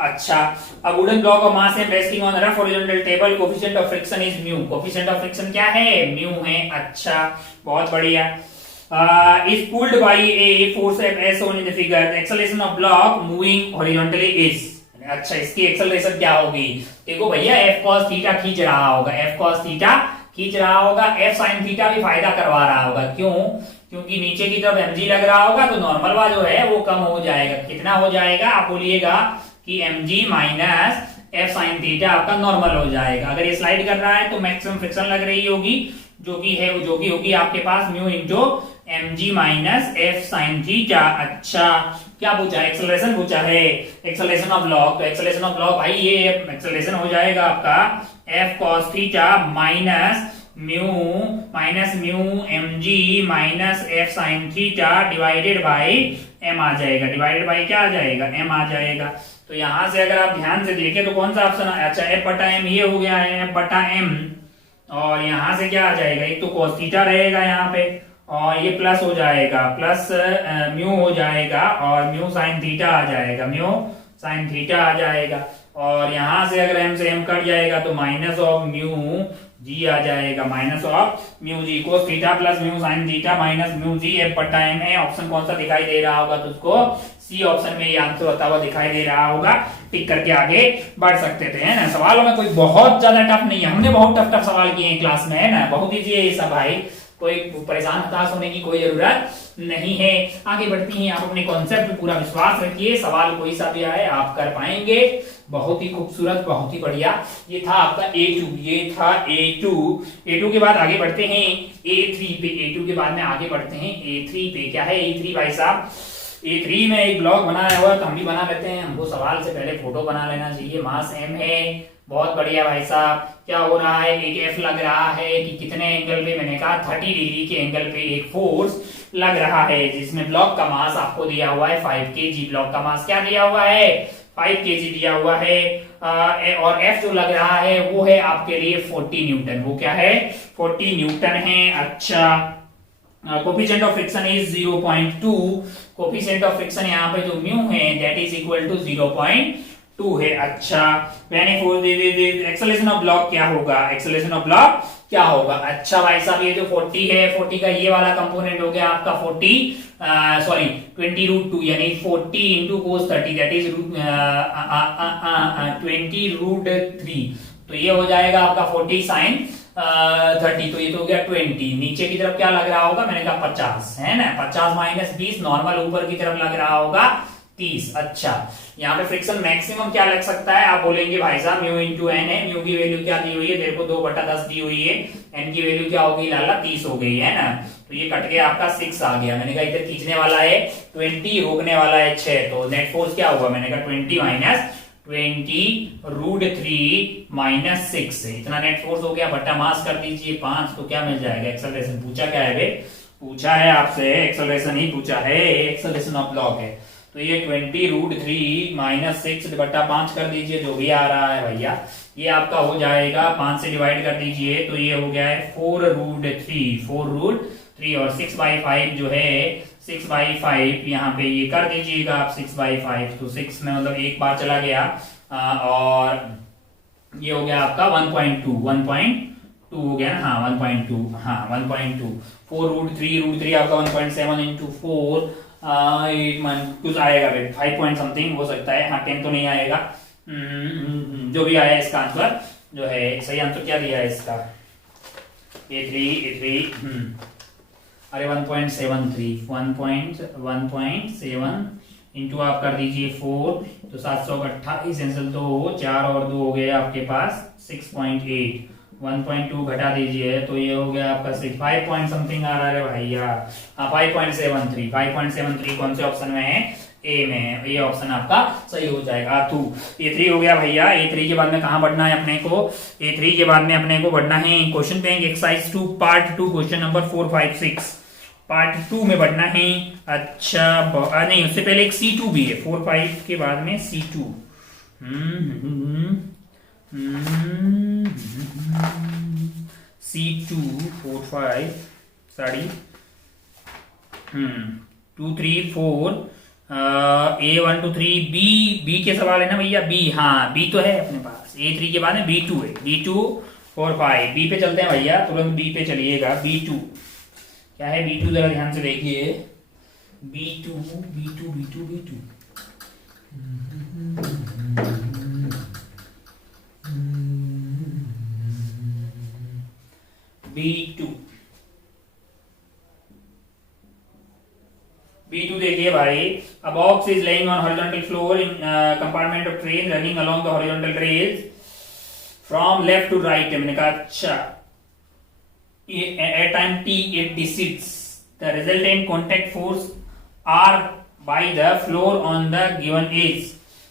अच्छा अब wooden block of mass m resting on rough horizontal table, coefficient of friction is mu, coefficient of friction क्या है म्यू है। अच्छा बहुत बढ़िया। is pulled by a force F shown in the figure, the acceleration of block moving horizontally is, अच्छा इसकी acceleration क्या होगी, देखो भैया F cos थीटा खींच रहा होगा, F cos थीटा खींच रहा होगा, F sin थीटा भी फायदा करवा रहा होगा, क्यों, क्योंकि नीचे की तरफ mg लग रहा होगा, तो नॉर्मल वाला जो है वो कम हो जाएगा, कितना हो जाएगा आप बोलिएगा कि mg minus F sin theta आपका नॉर्मल हो जाएगा। अगर ये स्लाइड कर रहा है तो मैक्सिमम फ्रिक्शन लग रही होगी, जो कि होगी आपके पास mu into mg minus f sin theta. अच्छा क्या पूछा, एक्सेलरेशन पूछा है, एक्सेलरेशन ऑफ ब्लॉक, तो एक्सेलरेशन ऑफ ब्लॉक भाई ये एक्सेलरेशन हो जाएगा आपका f cos theta minus mu mg minus f sin theta divided by m आ जाएगा, डिवाइडेड बाई क्या आ जाएगा m आ जाएगा। तो यहां से अगर आप ध्यान से देखें तो कौन सा ऑप्शन है, अच्छा f बटा m ये हो गया है, f बटा m, और यहां से क्या आ जाएगा, एक तो cos थीटा रहेगा यहाँ पे, और ये प्लस हो जाएगा, प्लस म्यू हो जाएगा, और म्यू साइन थीटा आ जाएगा, म्यू साइन थीटा आ जाएगा, और यहां से अगर m से m कट जाएगा तो माइनस ऑफ म्यू जी आ जाएगा, minus of mu G, cos theta plus mu sine theta minus mu G, f बटा m है। ऑप्शन कौन सा दिखाई दे रहा होगा, तो उसको सी ऑप्शन में ये आंसर होता हुआ दिखाई दे रहा होगा, टिक करके आगे बढ़ सकते थे, है ना। सवालों में कोई बहुत ज्यादा टफ नहीं है, हमने बहुत टफ सवाल किए हैं क्लास में, है ना, बहुत इजी है ये सब भाई, कोई परेशान हताश होने की कोई जरूरत नहीं है। आगे बढ़ती हैं, आप अपने कॉन्सेप्ट पे पूरा विश्वास रखिए, सवाल कोई सा भी आए आप कर पाएंगे। बहुत ही खूबसूरत, बहुत ही बढ़िया। ये था आपका A2, ये था A2 के बाद आगे बढ़ते हैं A3 पे, A2 के बाद में आगे बढ़ते हैं A3 पे। क्या है A3 भाई साहब, A3 में एक ब्लॉक बनाया हुआ है, तो हम भी बना लेते हैं। हमको सवाल से पहले फोटो बना लेना चाहिए। मास m है, बहुत बढ़िया भाई साहब। क्या हो रहा है, एक एफ लग रहा है कि कितने एंगल पे, मैंने कहा 30 डिग्री के एंगल पे एक फोर्स लग रहा है, जिसमें ब्लॉक का मास आपको दिया हुआ है 5 kg। ब्लॉक का मास क्या दिया हुआ है, 5 kg दिया हुआ है। और एफ जो लग रहा है वो है आपके लिए 40 न्यूटन। वो क्या है, 40 न्यूटन है। अच्छा, coefficient of friction is 0.2। Coefficient of friction यहाँ पे जो म्यू है दैट इज इक्वल टू 0.2 है। अच्छा, एक्सेलरेशन ऑफ ब्लॉक क्या होगा, एक्सेलरेशन ऑफ ब्लॉक क्या होगा। अच्छा भाई साहब, ये जो 40 है, 40 का ये वाला कंपोनेंट हो गया आपका 20√2, यानी 40 इंटू कोस 30 दैट इज 20√3। तो ये हो जाएगा आपका 40 साइन 30, तो ये तो हो गया 20। नीचे की तरफ क्या लग रहा होगा, मैंने कहा 50 है ना, 50 माइनस 20, नॉर्मल ऊपर की तरफ लग रहा होगा 30। अच्छा, यहाँ पे फ्रिक्शन मैक्सिमम क्या लग सकता है, आप बोलेंगे भाई साहब म्यू इंटू एन है। म्यू की वैल्यू क्या दी हुई है, देखो 2/10 दी हुई है। एन की वैल्यू क्या हो गई लाला, 30 हो गई है ना। तो ये कट के आपका 6 आ गया। मैंने कहा इधर खींचने वाला है 20, रोकने वाला है 6, तो नेट फोर्स क्या हुआ, मैंने कहा 20 माइनस 20√3 माइनस 6, इतना नेट फोर्स हो गया। बट्टा मास कर दीजिए 5, तो क्या मिल जाएगा, एक्सेलरेशन। पूछा क्या है बे, पूछा है आपसे एक्सेलरेशन ही पूछा है, एक्सेलरेशन ऑफ ब्लॉक है। तो ये 20√3 माइनस 6 बट्टा 5 कर दीजिए, जो भी आ रहा है भैया, ये आपका हो जाएगा 5 से डिवाइड कर दीजिए, तो ये हो गया है 4√3 और 6/5 जो है 6/5 यहाँ पे ये कर दीजिएगा आप 6/5, तो 6 में मतलब एक बार चला गया। और ये हो गया आपका 1.2 हो गया ना, हाँ 1.2, हाँ 1.2। 4√3 आपका 1.7 इंटू 4 कुछ आएगा भाई 5 पॉइंट समथिंग हो सकता है, हाँ 10 तो नहीं आएगा। जो भी आया इसका आंसर जो है, सही आंसर क्या दिया है इसका, A3 अरे 1.7 इंटू आप कर दीजिए 4, तो 728 आंसर, तो 4 और 2 हो गए आपके पास 6.8। 1.2 घटा दीजिए तो ये हो गया आपका 5 पॉइंट समथिंग आ रहा है भाई यार, हाँ 5.73 कौन से ऑप्शन में है, ए में है। ये ऑप्शन आपका सही हो जाएगा। तो A3 हो गया भैया। A3 के बाद में कहाँ बढ़ना है अपने को, A3 के बाद में अपने को बढ़ना है question bank exercise 2 part 2 question number 4, 5, 6 part 2 में बढ़ना है। अच्छा नहीं, उससे पहले एक C2 भी है 4, 5 के बाद में C2। C2 4, 5 2, 3, 4 A1 2 3 बी के सवाल है ना भैया, बी, हाँ बी तो है अपने पास। A3 के बाद में B2 है, B2 4, 5 बी पे चलते हैं भैया, तुरंत बी पे चलिएगा। B2 क्या है, B2 जरा ध्यान से देखिए, B2 B2 देखिए भाई, a box is laying on horizontal floor in compartment of train running along the horizontal rails from left to right है। मैंने कहा अच्छा, at time t it descends, the resultant contact force R by the floor on the given edge।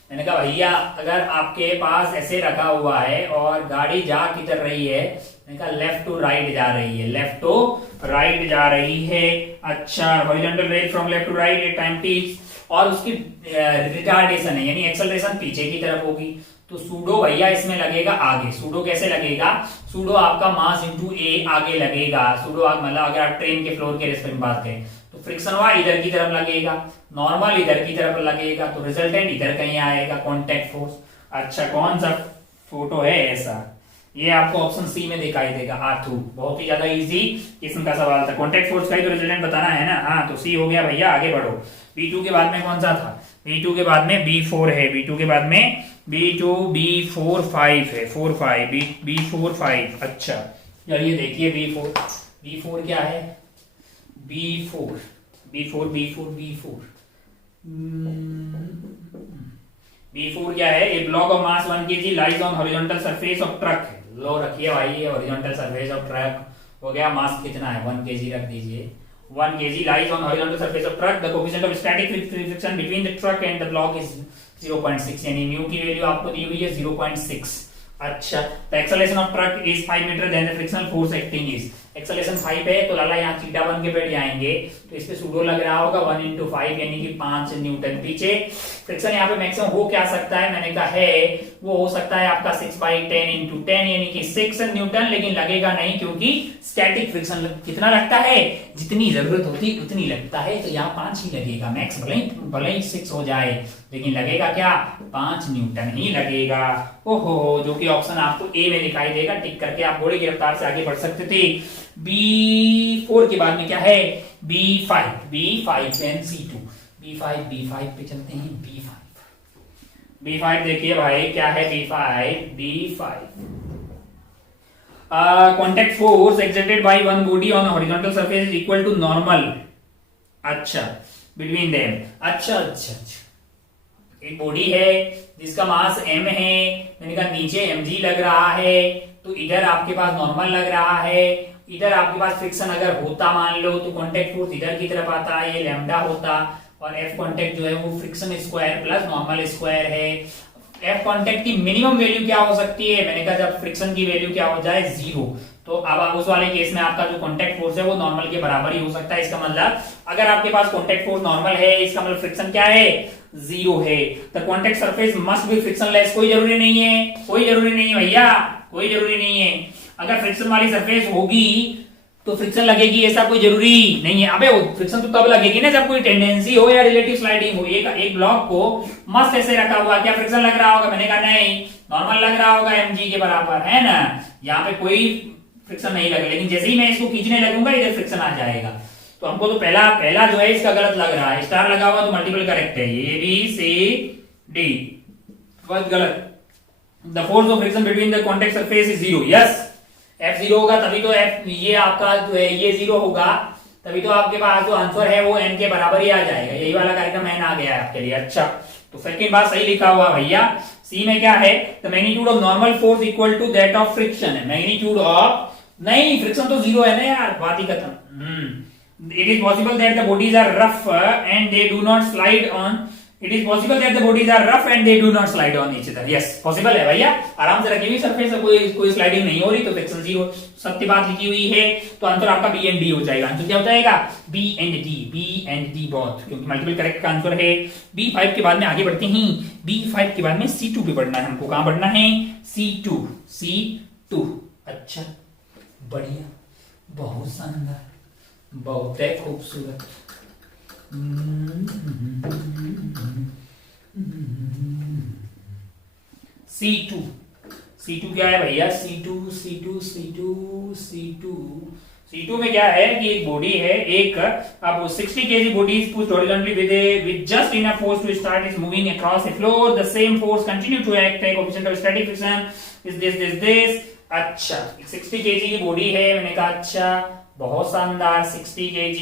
मैंने कहा भैया अगर आपके पास ऐसे रखा हुआ है और गाड़ी जा किधर रही है, मैंने कहा लेफ्ट टू राइट जा रही है, लेफ्ट टू राइट जा रही है। अच्छा, horizontal rail from left to right at time T, और उसकी रिटार्डेशन है यानी एक्सेलरेशन पीछे की तरफ होगी, तो सूडो भैया इसमें लगेगा आगे। सूडो कैसे लगेगा, सूडो आपका मास इंटू ए आगे लगेगा। सूडो मतलब अगर आप ट्रेन के फ्लोर के रेस्पेक्ट में बात करें तो फ्रिक्शन हुआ इधर की तरफ लगेगा, नॉर्मल इधर की तरफ लगेगा, तो रिजल्टेंट इधर कहीं आएगा, कॉन्टैक्ट फोर्स। अच्छा, कौन सा फोटो है ऐसा, ये आपको ऑप्शन सी में दिखाई देगा, R2। बहुत ही ज्यादा इजी किस्म का सवाल था, कॉन्टैक्ट फोर्स का ही तो रिजल्टेंट बताना है ना। हाँ तो सी हो गया भैया, आगे बढ़ो। B2 के बाद में कौन सा था, B2 के बाद में B4 है, B2 के बाद में B2 B4 5 है, 4 5 B4 5। अच्छा चलिए देखिए B4 क्या है, B4 क्या है, a block of mass 1 kg lies on horizontal surface of truck है। लो रखिए भाई, ये हॉरिजॉन्टल सरफेस ऑफ ट्रक हो गया, मास कितना है 1 kg रख दीजिए। 1 kg lies on horizontal surface of truck, the coefficient of static friction between the truck and the block is 0.6, यानी म्यू की वैल्यू आपको दी हुई है 0.6। अच्छा, the acceleration of truck is 5 metre, then the frictional force acting is, acceleration 5 है तो लाला यहाँ theta 1 के बैठ जाएंगे, तो इस पे सूडो लग रहा होगा 1 into 5 यानी कि 5 न्यूटन। पीछे फ्रिक्शन यहाँ पे मैक्सिमम हो क्या सकता है, मैंने कहा है वो हो सकता है आपका 6/10 into 10 यानी कि 6 न्यूटन, लेकिन लगेगा नहीं क्योंकि स्टैटिक फ्रिक्शन कितना लगता है, जितनी जरूरत होती उतनी लगता है, तो यहाँ 5 ही लगेगा मैक्स, भले ही 6 हो जाए लेकिन लगेगा क्या, 5 न्यूटन ही लगेगा। ओहो, जो कि ऑप्शन आपको ए में दिखाई देगा, टिक करके आप घोड़े की रफ्तार से आगे बढ़ सकते थे। B4 के बाद में क्या है, B5 एंड C2, B5 पे चलते हैं, B5 देखिए भाई क्या है, B5 contact force exerted by one body on a horizontal surface is equal to normal, अच्छा between them, अच्छा एक बॉडी है जिसका मास m है, मैंने कहा नीचे mg लग रहा है, तो इधर आपके पास नॉर्मल लग रहा है, इधर आपके पास फ्रिक्शन अगर होता मान लो तो कांटेक्ट फोर्स इधर की तरफ आता, ये लैम्डा होता, और एफ कांटेक्ट जो है वो friction square plus normal square है। एफ कांटेक्ट की मिनिमम वैल्यू क्या हो सकती है, मैंने कहा जब फ्रिक्शन की वैल्यू क्या हो जाए 0, तो अब उस वाले केस में आपका जो कांटेक्ट फोर्स है वो नॉर्मल के बराबर ही हो सकता है। इसका मतलब अगर आपके पास कांटेक्ट फोर्स नॉर्मल है, इसका मतलब फ्रिक्शन क्या है, 0 है, the contact surface must be frictionless. कोई जरूरी नहीं है भैया, कोई जरूरी नहीं है। अगर फ्रिक्शन वाली सरफेस होगी तो फ्रिक्शन लगेगी ऐसा कोई जरूरी नहीं है। अबे फ्रिक्शन तो तब लगेगी ना जब कोई टेंडेंसी हो या रिलेटिव स्लाइडिंग हो। एक ब्लॉक को मस्त ऐसे रखा हुआ, क्या फ्रिक्शन लग रहा होगा, मैंने कहा नहीं, नॉर्मल लग रहा होगा mg के बराबर, है ना, यहाँ पे कोई फ्रिक्शन नहीं लगेगा, लेकिन जैसे ही मैं इसको खींचने लगूंगा इधर फ्रिक्शन आ जाएगा। तो हमको तो पहला जो है इसका गलत लग रहा है, स्टार लगा हुआ तो मल्टीपल करेक्ट है, ए बी सी डी, गलत। The force of friction between the contact surface is 0, yes, F 0 होगा तभी तो F ये आपका जो है ये 0 होगा, तभी तो आपके पास जो आंसर है वो n के बराबर ही आ जाएगा। यही वाला कार्यक्रम n आ गया है आपके लिए। अच्छा, तो सेकंड बात सही लिखा हुआ भैया। सी में क्या है, the magnitude of normal force equal to that of friction है। मैग्नीट्यूड ऑफ, नहीं फ्रिक्शन तो 0 है ना यार, बात ही खत्म। It is possible that the bodies are rough and they do not slide on, it is possible that the bodies are rough and they do not slide on each other. Yes, possible है भैया, आराम से रखी हुई surface है, कोई sliding नहीं हो रही, तो फ्रिक्शन 0, सत्य बात लिखी हुई है। तो आंसर आपका बी एंड डी हो जाएगा। आंसर क्या हो जाएगा, बी एंड डी बोथ, क्योंकि मल्टीपल करेक्ट का आंसर है। B5 के बाद में आगे बढ़ते हैं, B5 के बाद में C2 पे बढ़ना है हमको। कहां बढ़ना है, C2। अच्छा, बढ़िया, बहुत शानदार, बहुत खूबसूरत। C2 क्या है भैया, C2 में क्या है कि एक बॉडी है, एक अब 60 kg body is pushed horizontally with just enough force to start is moving across the floor. The same force continue to act like coefficient of static friction is this. अच्छा, 60 kg की body है, मैंने कहा अच्छा, बहुत शानदार, 60 kg,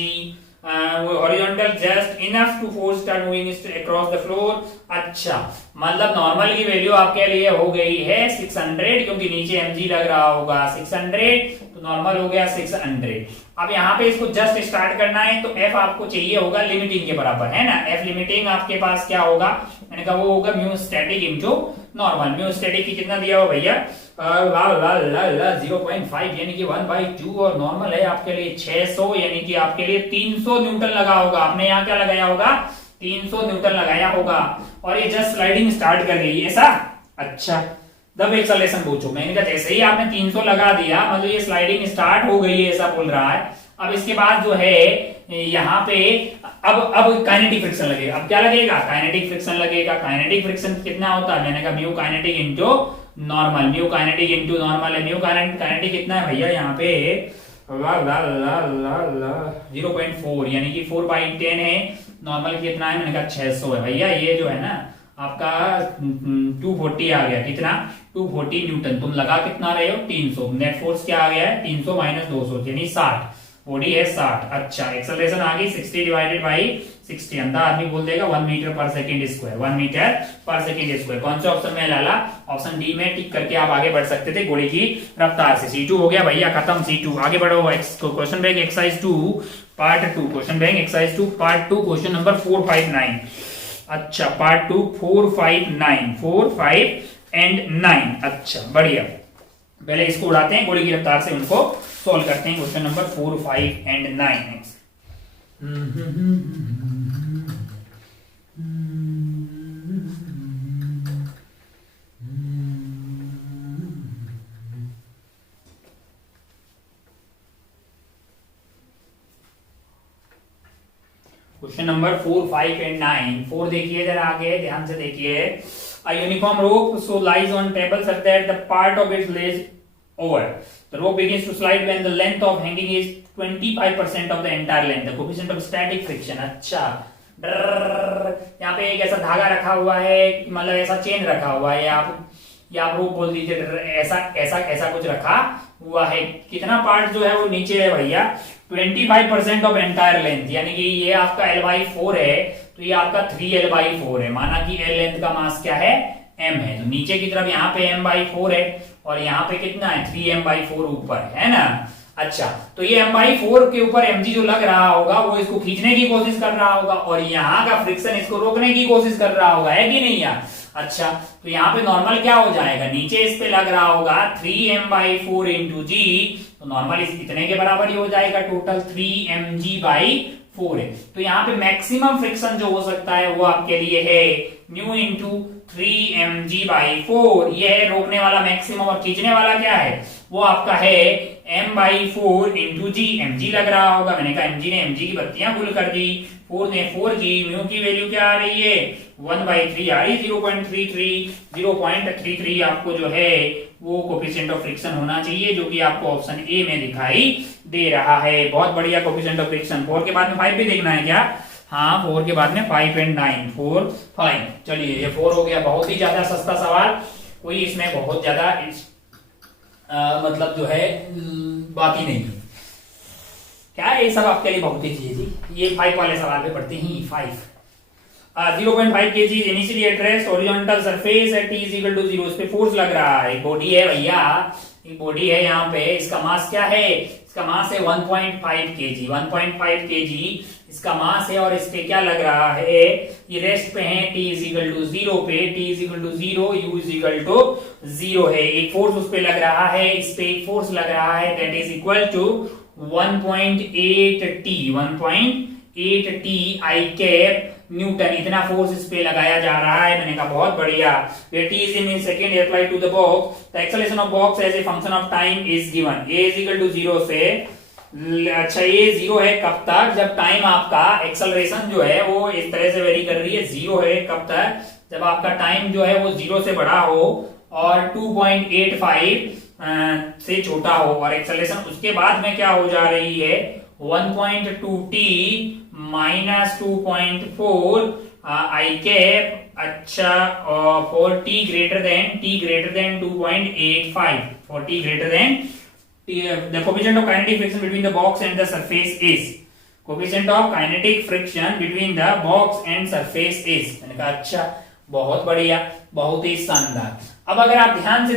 horizontal just enough to force start moving across the floor। अच्छा, मतलब नॉर्मल की वैल्यू आपके लिए हो गई है 600, क्योंकि नीचे mg लग रहा होगा 600, तो नॉर्मल हो गया 600। अब यहाँ पे इसको जस्ट स्टार्ट करना है, तो f आपको चाहिए होगा लिमिटिंग के बराबर, है ना। f लिमिटिंग आपके पास क्या होगा, मैंने कहा वो होगा mu static into normal. Mu static की कितना दिया हुआ भैया, 0.5 यानी कि 1/2, और नॉर्मल है आपके लिए 600 यानी कि आपके लिए 300 न्यूटन लगा होगा। आपने यहाँ क्या लगाया होगा, 300 न्यूटन लगाया होगा, और ये जस्ट स्लाइडिंग स्टार्ट कर रही है ऐसा। अच्छा, तब एक्सेलरेशन पूछो, मैंने कहा जैसे ही आपने 300 लगा दिया मतलब ये स्लाइडिंग स्टार्ट हो गई है ऐसा बोल रहा है। अब इसके बाद जो है यहाँ पे अब काइनेटिक फ्रिक्शन लगेगा। अब क्या लगेगा, काइनेटिक फ्रिक्शन लगेगा। काइनेटिक फ्रिक्शन कितना होता है, मैंने कहा mu kinetic into normal, mu kinetic into normal है। म्यू काइनेटिक कितना है भैया, यहाँ पे 0.4 यानी कि 4/10 है। नॉर्मल कितना है, मैंने कहा 600 है भैया। ये जो है ना आपका 240 आ गया, कितना 240 न्यूटन। तुम लगा कितना रहे हो, 300। नेट फोर्स क्या आ गया है, 300 - 200 यानी 60, बॉडी है 60। अच्छा, एक्सेलरेशन आ गई 60 डिवाइडेड बाई 60, अंदर आदमी बोल देगा 1 मीटर पर सेकंड स्क्वायर, 1 मीटर पर सेकंड स्क्वायर। कौन से ऑप्शन में लाला, ऑप्शन डी में टिक करके आप आगे बढ़ सकते थे घोड़े की रफ्तार से। C2 हो गया भैया, खत्म C2। आगे बढ़ो, question bank exercise 2 part 2, question bank exercise 2 part 2, question number 459। अच्छा, पार्ट 2 459 एंड 9। अच्छा बढ़िया, पहले इसको उड़ाते हैं, गोली की रफ्तार से उनको सॉल्व करते हैं। Question number 4, 5 and 9। Question number 4, 5 and 9। 4 देखिए जरा आगे ध्यान से देखिए। A uniform rope so lies on table such that the part of it lays over. The rope begins to slide when the length of hanging is 25% of the entire length. The coefficient of static friction. अच्छा, यहाँ पे एक ऐसा धागा रखा हुआ है, मतलब ऐसा चेन रखा हुआ है, या आप रोप बोल दीजिए, ऐसा ऐसा ऐसा कुछ रखा हुआ है। कितना पार्ट जो है वो नीचे है भैया, 25% ऑफ एंटायर लेंथ, यानी कि ये आपका L/4 है, तो ये आपका 3L/4 है। माना कि L लेंथ का मास क्या है, m है, तो नीचे की तरफ यहाँ पे m/4 है और यहाँ पे कितना है, 3m/4 ऊपर है ना। अच्छा, तो ये m/4 के ऊपर mg जो लग रहा होगा वो इसको खींचने की कोशिश कर रहा होगा और यहाँ का फ्रिक्शन इसको रोकने की कोशिश कर रहा होगा, है कि नहीं यार। अच्छा, तो यहाँ पे नॉर्मल क्या हो जाएगा, नीचे इस पे लग रहा होगा 3m/4 इंटू जी, तो नॉर्मल इस इतने के बराबर ही हो जाएगा, टोटल 3mg/4 है। तो यहाँ पे मैक्सिमम फ्रिक्शन जो हो सकता है वो आपके लिए है न्यू इंटू 3mg/4, ये है रोकने वाला मैक्सिमम, और खींचने वाला क्या है, वो आपका है m/4 इंटू जी। mg लग रहा होगा, मैंने कहा mg ने mg की बत्तियां गुल कर दी, 4 ने 4g, म्यू की वैल्यू क्या आ रही है 1/3 आ रही, 0.33 आपको जो है वो कोफिशिएंट ऑफ फ्रिक्शन होना चाहिए, जो कि आपको ऑप्शन ए में दिखाई दे रहा है। बहुत बढ़िया, कोफिशिएंट ऑफ फ्रिक्शन। 4 के बाद में 5 भी देखना है क्या, हाँ 4 के बाद में 5 एंड 9, 4, 5। चलिए ये 4 हो गया, बहुत ही ज्यादा सस्ता सवाल, कोई इसमें बहुत ज्यादा मतलब जो है बात ही नहीं है। क्या है, ये सब आपके लिए बहुत ही चीज थी। ये 5 वाले सवाल पे पढ़ते ही 5। 0.5 kg initially at rest horizontal surface at t is equal to 0, इस पे फोर्स लग रहा है, बॉडी है भैया, एक बॉडी है यहाँ पे, इसका मास क्या है, इसका मास है 1.5 kg, 1.5 kg इसका मास है, और इस पे क्या लग रहा है, ये रेस्ट पे है, t is equal to 0 पे, t is equal to 0, u is equal to 0 है, एक फोर्स उस पे लग रहा है, इस पे एक फोर्स लग रहा है, that is equal to 1.8 t I cap Newton, इतना फोर्स इस पे लगाया जा रहा है। मैंने कहा बहुत बढ़िया। Where t is in second applied to the box, the acceleration of box as a function of time is given. a is equal to 0 से, अच्छा ये 0 है कब तक, जब टाइम आपका एक्सेलरेशन जो है वो इस तरह से वेरी कर रही है, 0 है कब तक, जब आपका टाइम जो है वो 0 से बड़ा हो और 2.85 से छोटा हो, और एक्सेलरेशन उसके बाद में क्या हो जा रही है 1.2t माइनस 2.4 आई कैप, अच्छा for t greater than 2.85, for t greater than the coefficient of kinetic friction between the box and the surface is, coefficient of kinetic friction between the box and surface is। मैंने कहा अच्छा बहुत बढ़िया, बहुत ही शानदार। अब अगर आप ध्यान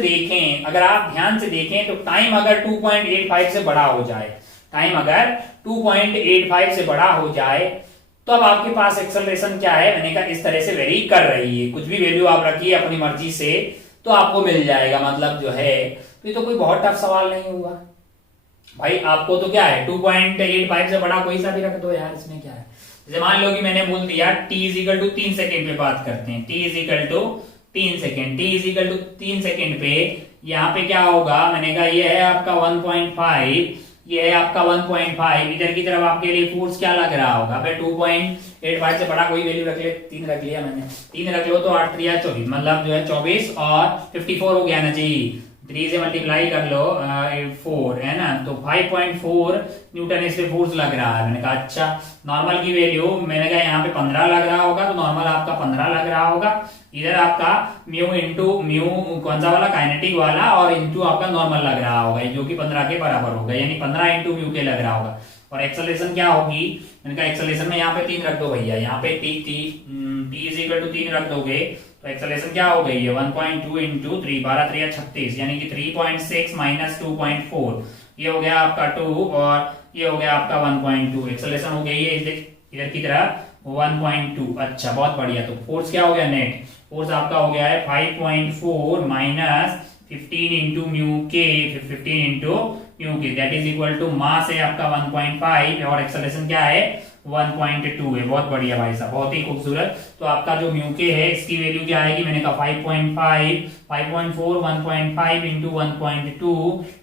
से देखें तो टाइम अगर 2.85 से बड़ा हो जाए, टाइम अगर 2.85 से बड़ा हो जाए तो अब आपके पास एक्सेलरेशन क्या है, मैंने कहा इस तरह से वेरी कर रही है, कुछ भी वैल्यू आप रखिए अपनी मर्जी से तो आपको मिल जाएगा, मतलब जो है तो ये तो कोई बहुत टफ सवाल नहीं हुआ भाई। आपको तो क्या है 2.85 से बड़ा कोई सा भी रख दो यार, इसमें क्या है। जैसे मान लो कि मैंने बोल दिया t is equal to 3 second पे बात करते हैं, t is equal to 3 second, t is equal to 3 second पे यहाँ पे क्या होगा, मैंने कहा ये है आपका 1.5, ये है आपका 1.5, इधर की तरफ आपके लिए फोर्स क्या लग रहा होगा, 2.85 से बड़ा कोई वैल्यू रख ले, 3 रख लिया मैंने, 3 रख लो तो 8 3 24, मतलब जो है 24 और 54 हो गया ना जी, 3 से मल्टीप्लाई कर लो 4 है ना, तो 5.4 न्यूटन इस पे फोर्स लग रहा है। मैंने कहा अच्छा नॉर्मल की वैल्यू, मैंने कहा यहाँ पे 15 लग रहा होगा, तो नॉर्मल आपका 15 लग रहा होगा, इधर आपका म्यू इंटू म्यू कौन सा वाला काइनेटिक वाला, और इंटू आपका नॉर्मल लग रहा होगा, जो कि 15 के बराबर होगा, यानी 15 इंटू म्यू के लग रहा होगा। और एक्सेलरेशन क्या होगी, मैंने कहा एक्सेलरेशन में यहाँ पे 3 रख दो भैया, यहाँ पे टी इज इक्वल टू 3 रख दोगे तो एक्सेलरेशन क्या हो गई है 1.2 इंटू 3, 12 3 36, यानी कि 3.6 माइनस 2.4, ये हो गया आपका 2 और ये हो गया आपका 1.2, एक्सेलरेशन हो गई है इधर की तरफ 1.2। अच्छा बहुत बढ़िया। तो फोर्स क्या हो गया नेट फोर्स आपका हो गया है 5.4 minus 15 into mu K 15 into mu K that is equal to mass है आपका 1.5 और एक्सेलरेशन क्या है 1.2 है। बहुत बढ़िया भाई साहब बहुत ही खूबसूरत। तो आपका जो म्यू के है इसकी वैल्यू क्या आएगी मैंने कहा 5.5 5.4 1.5 into 1.2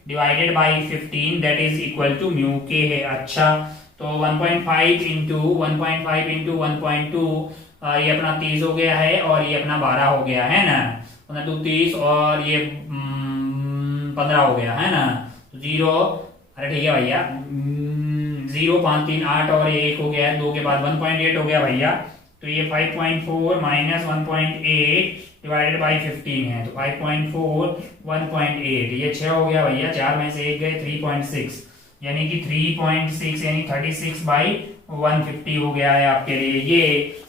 divided by 15 that is equal to mu K है। अच्छा तो 1.5 इंटू 1.5 इंटू 1.2 ये अपना 30 हो गया है और ये अपना 12 हो गया है ना 30 और ये 15 हो गया है ना। तो 0 अरे ठीक है भैया 0 5 3 8 और ये 1 हो गया है 2 के बाद 1.8 हो गया भैया। तो ये 5.4 माइनस 1.8 डिवाइडेड बाई 15 है। तो 5.4 1.8 ये 6 हो गया भैया 4 में से 1 गए 3.6 यानी कि 3.6 यानी 36 बाई 150 हो गया है आपके लिए ये।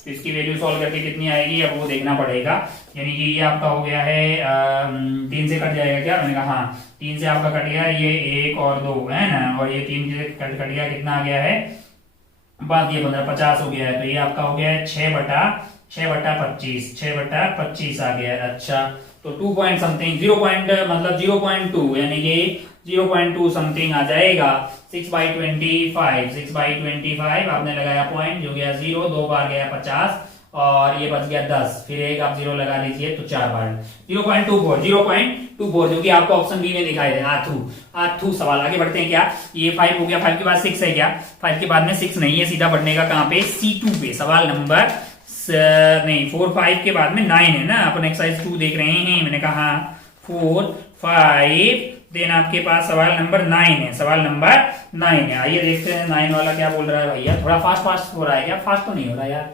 तो इसकी वैल्यू सॉल्व करके कितनी आएगी अब वो देखना पड़ेगा। यानी कि ये आपका हो गया है 3 से कट जाएगा क्या मैंने कहा हाँ 3 से आपका कट गया ये 1 और 2 है ना और ये 3 से कट गया कितना आ गया है बात ये 15 50 हो गया है। तो ये आपका हो गया है 6 बटा 25 आ गया है। अच्छा तो 2 पॉइंट समथिंग 0 पॉइंट मतलब 0.2 यानी कि 0.2 समथिंग आ जाएगा 6/25 आपने लगाया पॉइंट जो गया 0 2 बार गया 50 और ये बच गया 10 फिर एक आप 0 लगा लीजिए तो 4 बार 0.24 जो कि आपको ऑप्शन बी में दिखाई दे आथू सवाल। आगे बढ़ते हैं क्या ये 5 हो गया 5 के बाद 6 है क्या 5 के बाद में 6 नहीं है सीधा बढ़ने का कहां पे C2 पे सवाल नंबर नहीं 4 5 के बाद में 9 है ना अपन एक्सरसाइज 2 देख रहे हैं मैंने कहा 4 5 देन आपके पास सवाल नंबर 9 है सवाल नंबर 9 है। आइए देखते हैं 9 वाला क्या बोल रहा है भैया। थोड़ा फास्ट हो रहा है क्या फास्ट तो नहीं हो रहा यार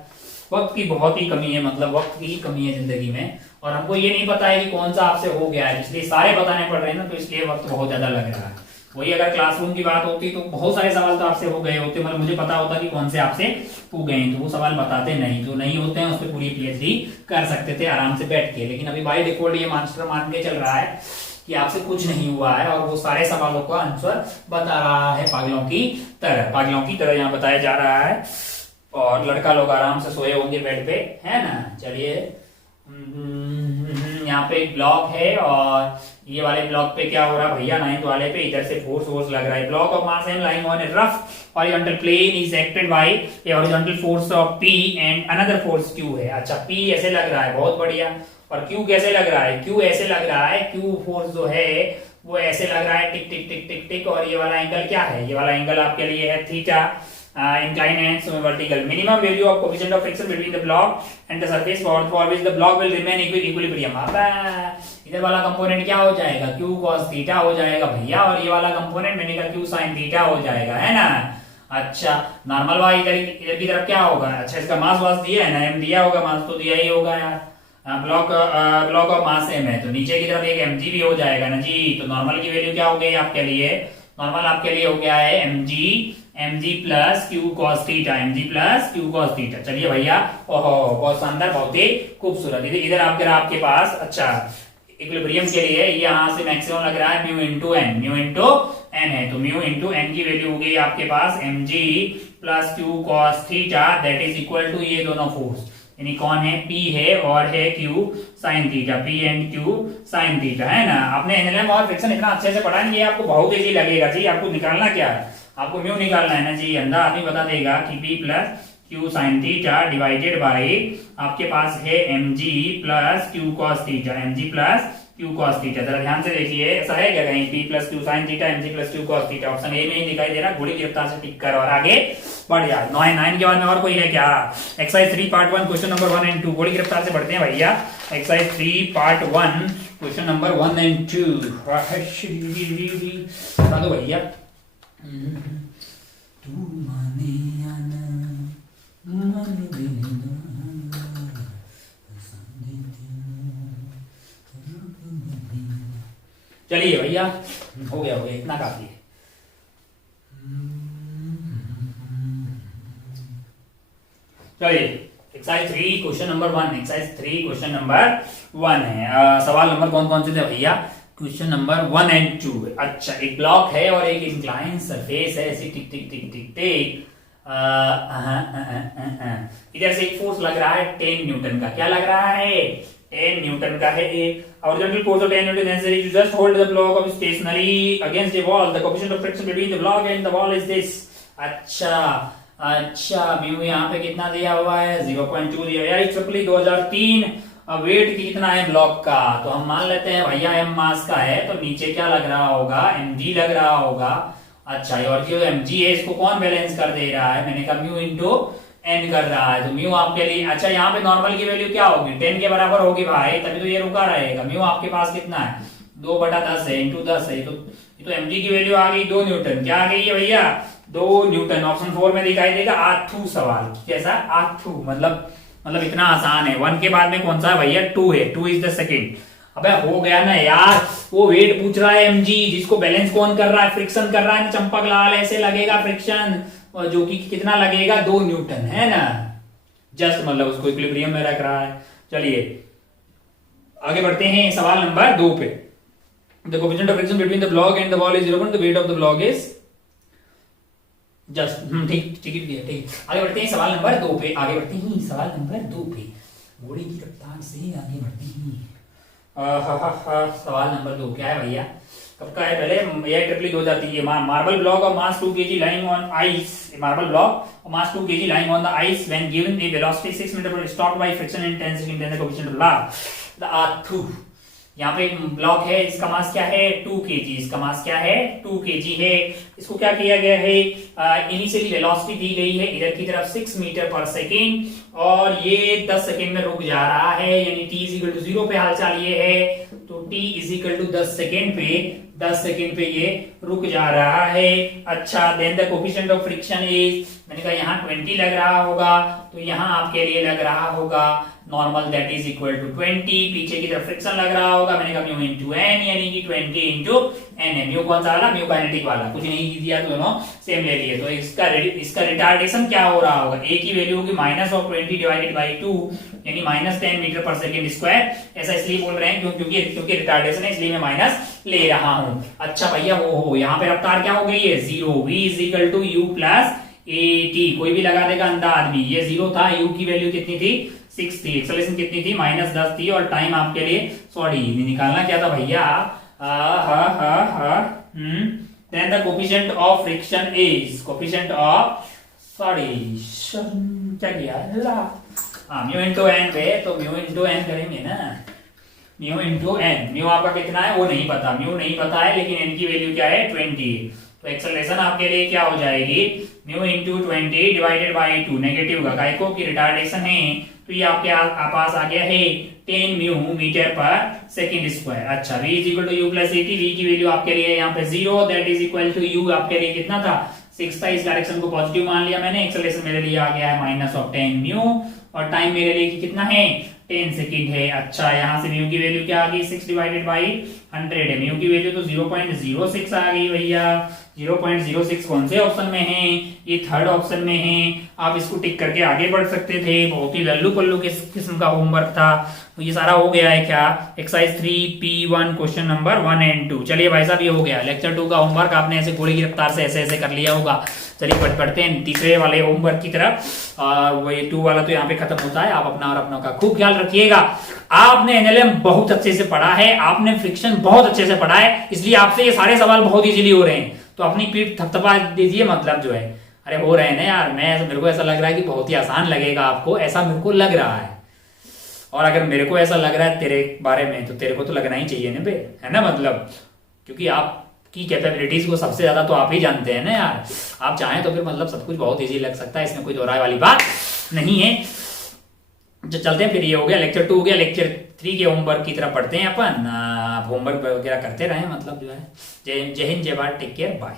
वक्त की बहुत ही कमी है मतलब वक्त की कमी है जिंदगी में और हमको ये नहीं पता है कि कौन सा आपसे हो गया है इसलिए सारे बताने पड़ रहे हैं ना तो इसलिए वक्त बहुत ज्यादा लग रहा है। वही अगर क्लासरूम की बात होती तो बहुत सारे सवाल तो आपसे हो गए होते मतलब मुझे पता होता कि कौन से आपसे हो गए तो वो सवाल बताते नहीं जो नहीं होते हैं उस पर पूरी पीएचडी कर सकते थे आराम से बैठ के। लेकिन अभी बाय डिफॉल्ट ये मास्टर मान के चल रहा है कि आपसे कुछ नहीं हुआ है और वो सारे सवालों का आंसर बता रहा है पागलों की तरह यहाँ बताया जा रहा है और लड़का लोग आराम से सोए होंगे बेड पे है ना। चलिए यहाँ पे एक ब्लॉक है और ये वाले ब्लॉक पे क्या हो रहा है भैया 9th वाले पे इधर से फोर्स लग रहा है। Block of mass M lying on a rough horizontal plane is acted by a horizontal force of P and another force Q है। अच्छा P ऐसे लग रहा है बहुत बढ़िया और Q कैसे लग रहा है Q ऐसे लग रहा है Q फोर्स जो है वो ऐसे लग रहा है टिक टिक टिक टिक टिक और ये वाला एंगल क्या है ये वाला एंगल आपके लिए है theta incline and vertical minimum value of coefficient of friction between the block and the surface for which the block will remain equilibrium। इधर वाला कंपोनेंट क्या हो जाएगा Q cos थीटा हो जाएगा भैया और ये वाला कंपोनेंट मैंने कहा Q sin थीटा हो जाएगा है ना। अच्छा नॉर्मल वाला इधर की तरफ क्या होगा अच्छा इसका मास वास दिया है ना m दिया होगा मास तो दिया ही होगा यार ब्लॉक ऑफ मास m है तो नीचे की तरफ एक mg भी हो जाएगा ना जी। तो नॉर्मल की वैल्यू क्या हो गई आपके लिए नॉर्मल आपके लिए हो गया है mg plus Q cos theta चलिए भैया ओहो बहुत शानदार बहुत ही खूबसूरत। इधर आपके पास अच्छा इक्विलिब्रियम के लिए यहाँ से मैक्सिमम लग रहा है म्यू इंटू एन है तो म्यू इंटू एन की वैल्यू हो गई आपके पास mg plus Q cos theta that is equal to ये दोनों फोर्स यानी कौन है P है और है Q sine theta P and Q sign theta है ना। आपने एनएलएम और फ्रिक्शन इतना अच्छे से पढ़ा नहीं है आपको बहुत इजी लगेगा जी। आपको निकालना क्या है आपको म्यू निकालना है ना जी। अंदर आदमी बता देगा कि P plus Q sign theta divided by आपके पास है mg plus Q cos theta Q cos theta. जरा ध्यान से देखिए ऐसा है क्या कहीं P plus Q sine theta mg plus Q cos theta option A में ही दिखाई दे रहा घोड़ी की रफ्तार से टिक कर और आगे बढ़ जा। 9 के बाद में और कोई है क्या exercise 3 part 1 question number 1 and 2 घोड़ी की रफ्तार से बढ़ते हैं भैया। Exercise 3 part 1 question number 1 and 2 बता दो भैया। तू माने आना चलिए भैया हो गया इतना काफी है। चलिए एक्सरसाइज 3 क्वेश्चन नंबर 1 है। सवाल नंबर कौन से थे भैया क्वेश्चन नंबर 1 एंड 2। अच्छा एक ब्लॉक है और एक इंक्लाइन सरफेस है ऐसी टिक टिक टिक टिक टिक इधर से एक फोर्स लग रहा है 10 न्यूटन का। क्या लग रहा है? 10 न्यूटन का है एक। Horizontal force of 10 Newton necessary to just hold the block of stationary against a wall. The coefficient of friction between the block and the wall is this. अच्छा म्यू यहाँ पे कितना दिया हुआ है? 0.2 दिया है। IEEE 2003। वेट कितना है ब्लॉक का? तो हम मान लेते हैं भैया m मास का है, तो नीचे क्या लग रहा होगा? mg लग रहा होगा। अच्छा, और जो mg है इसको कौन बैलेंस कर दे रहा है? मैंने कहा म्यू इंटू एन कर रहा है, तो म्यू आपके लिए, अच्छा यहाँ पे नॉर्मल की वैल्यू क्या होगी? 10 के बराबर होगी भाई, तभी तो ये रुका रहेगा। म्यू आपके पास कितना है? 2/10 है, इंटू 10 है, तो mg की वैल्यू आ गई 2 न्यूटन। क्या आ गई है भैया? 2 न्यूटन। ऑप्शन 4 में दिखाई देगा आर्थू सवाल। कैसा? आर्थू मतलब इतना आसान है। 1 के बाद में कौन सा है भैया? 2 है। 2 इज द सेकेंड। अबे हो गया ना यार, वो वेट पूछ रहा है mg, जिसको बैलेंस कौन कर रहा है? फ्रिक्शन कर रहा है। चंपक लाल ऐसे लगेगा फ्रिक्शन, जो कि कितना लगेगा? 2 न्यूटन, है ना। जस्ट मतलब उसको इक्विलिब्रियम में रख रहा है। चलिए आगे बढ़ते हैं सवाल नंबर 2 पे। The coefficient of friction between the block and the wall is 0. The weight of the block is just ठीक। आगे बढ़ते हैं सवाल नंबर 2 पे। आगे बढ़ते हैं सवाल नंबर 2 पे। घोड़े की रफ्तार से आगे बढ़ते हैं। सवाल नंबर 2 क्या है भैया? कब का है? पहले AIEEE 2003 है। Marble block of mass 2 kg lying on ice. Marble block of mass 2 kg lying on the ice when given a velocity 6 meter per stopped by friction and 10 second, then the coefficient of the R2. यहाँ पे block है, इसका मास क्या है? 2 kg। इसका मास क्या है? 2 kg है। इसको क्या किया गया है? इनिशियली वेलोसिटी दी गई है इधर की तरफ 6 मीटर पर सेकेंड, और ये 10 सेकेंड में रुक जा रहा है, यानी t इजिकल टू 0 पे हालचाल ये है, तो t इजिकल टू 10 सेकेंड पे ये रुक जा रहा है। अच्छा, then the coefficient of friction is, मैंने कहा यहाँ 20 लग रहा होगा, तो यहाँ आपके लिए लग रहा होगा normal, that is equal to 20। पीछे की तरफ फ्रिक्शन लग रहा होगा, मैंने कहा म्यू इंटू एन, यानी कि 20 इंटू एन है। म्यू कौन सा वाला? म्यू काइनेटिक वाला। कुछ नहीं दिया, दोनों सेम ले लिए। तो इसका रिटार्डेशन क्या हो रहा होगा? ए की वैल्यू होगी -20 डिवाइडेड बाई 2, यानी -10 मीटर पर सेकेंड स्क्वायर। ऐसा इसलिए बोल रहे हैं क्योंकि रिटार्डेशन है, इसलिए मैं माइनस ले रहा हूं। अच्छा भैया, वो यहाँ पे रफ्तार क्या हो गई है? 0। v is equal to u plus at। कोई भी लगा देगा अंधा आदमी। ये 0 था, u की वैल्यू कितनी थी? 6 थी। एक्सेलरेशन कितनी थी? -10 थी। और टाइम आपके लिए, सॉरी निकालना क्या था भैया? Then the coefficient of friction is, coefficient of, sorry क्या किया? म्यू इंटू एन पे, तो म्यू इंटू एन करेंगे ना। म्यू इंटू एन, म्यू आपका कितना है वो नहीं पता, म्यू नहीं पता है, लेकिन एन की वैल्यू क्या है? 20। तो एक्सेलरेशन आपके लिए क्या हो जाएगी? Mu into 20 divided by 2। Negative का काइको की रिटार्डेशन है, तो ये आपके पास आ गया है 10 mu metre per second square. अच्छा, v is equal to U plus A T. v की वैल्यू आपके लिए यहाँ पे 0, that is equal to u आपके लिए कितना था? 6 था। इस डायरेक्शन को पॉजिटिव मान लिया मैंने। एक्सेलरेशन मेरे लिए आ गया है -10 म्यू, और टाइम मेरे लिए कितना है? 10 सेकेंड है। अच्छा, यहाँ से म्यू की वैल्यू क्या आ गई? 6 डिवाइडेड बाई 100 है। म्यू की वैल्यू तो 0.06 आ गई भैया। 0.06 कौन से ऑप्शन में है? ये थर्ड ऑप्शन में है। आप इसको टिक करके आगे बढ़ सकते थे। बहुत ही लल्लू पल्लू किस्म का होमवर्क था। तो ये सारा हो गया है क्या? Exercise 3P1 question number 1 and 2। चलिए भाई साहब, ये हो गया लेक्चर 2 का होमवर्क। आपने ऐसे घोड़े की रफ्तार से ऐसे कर लिया होगा। चलिए बढ़ते हैं तीसरे वाले होमवर्क की तरफ। वही 2 वाला तो यहाँ पे खत्म होता है। आप अपना और अपनों का खूब ख्याल रखिएगा। आपने एनएलएम बहुत अच्छे से पढ़ा है, आपने फ्रिक्शन बहुत अच्छे से पढ़ा है, इसलिए आपसे ये सारे सवाल बहुत इजीली हो रहे हैं। तो अपनी पीठ थपथपा दीजिए, मतलब जो है, अरे हो रहे हैं ना यार। मेरे को ऐसा लग रहा है कि बहुत ही आसान लगेगा आपको, ऐसा मेरे को लग रहा है। और अगर मेरे को ऐसा लग रहा है तेरे बारे में, तो तेरे को तो लगना ही चाहिए ना बे, है ना। मतलब क्योंकि आपकी कैपेबिलिटीज को सबसे ज्यादा तो आप ही जानते हैं ना यार। आप चाहें तो फिर मतलब सब कुछ बहुत इजी लग सकता है, इसमें कोई दोहराए वाली बात नहीं है। चलते हैं फिर। ये हो गया लेक्चर 2 हो गया। लेक्चर 3 के होमवर्क की तरफ पढ़ते हैं अपन। होमवर्क वगैरह करते रहे, मतलब जो है। जय हिंद, जय भारत, टेक केयर, बाय।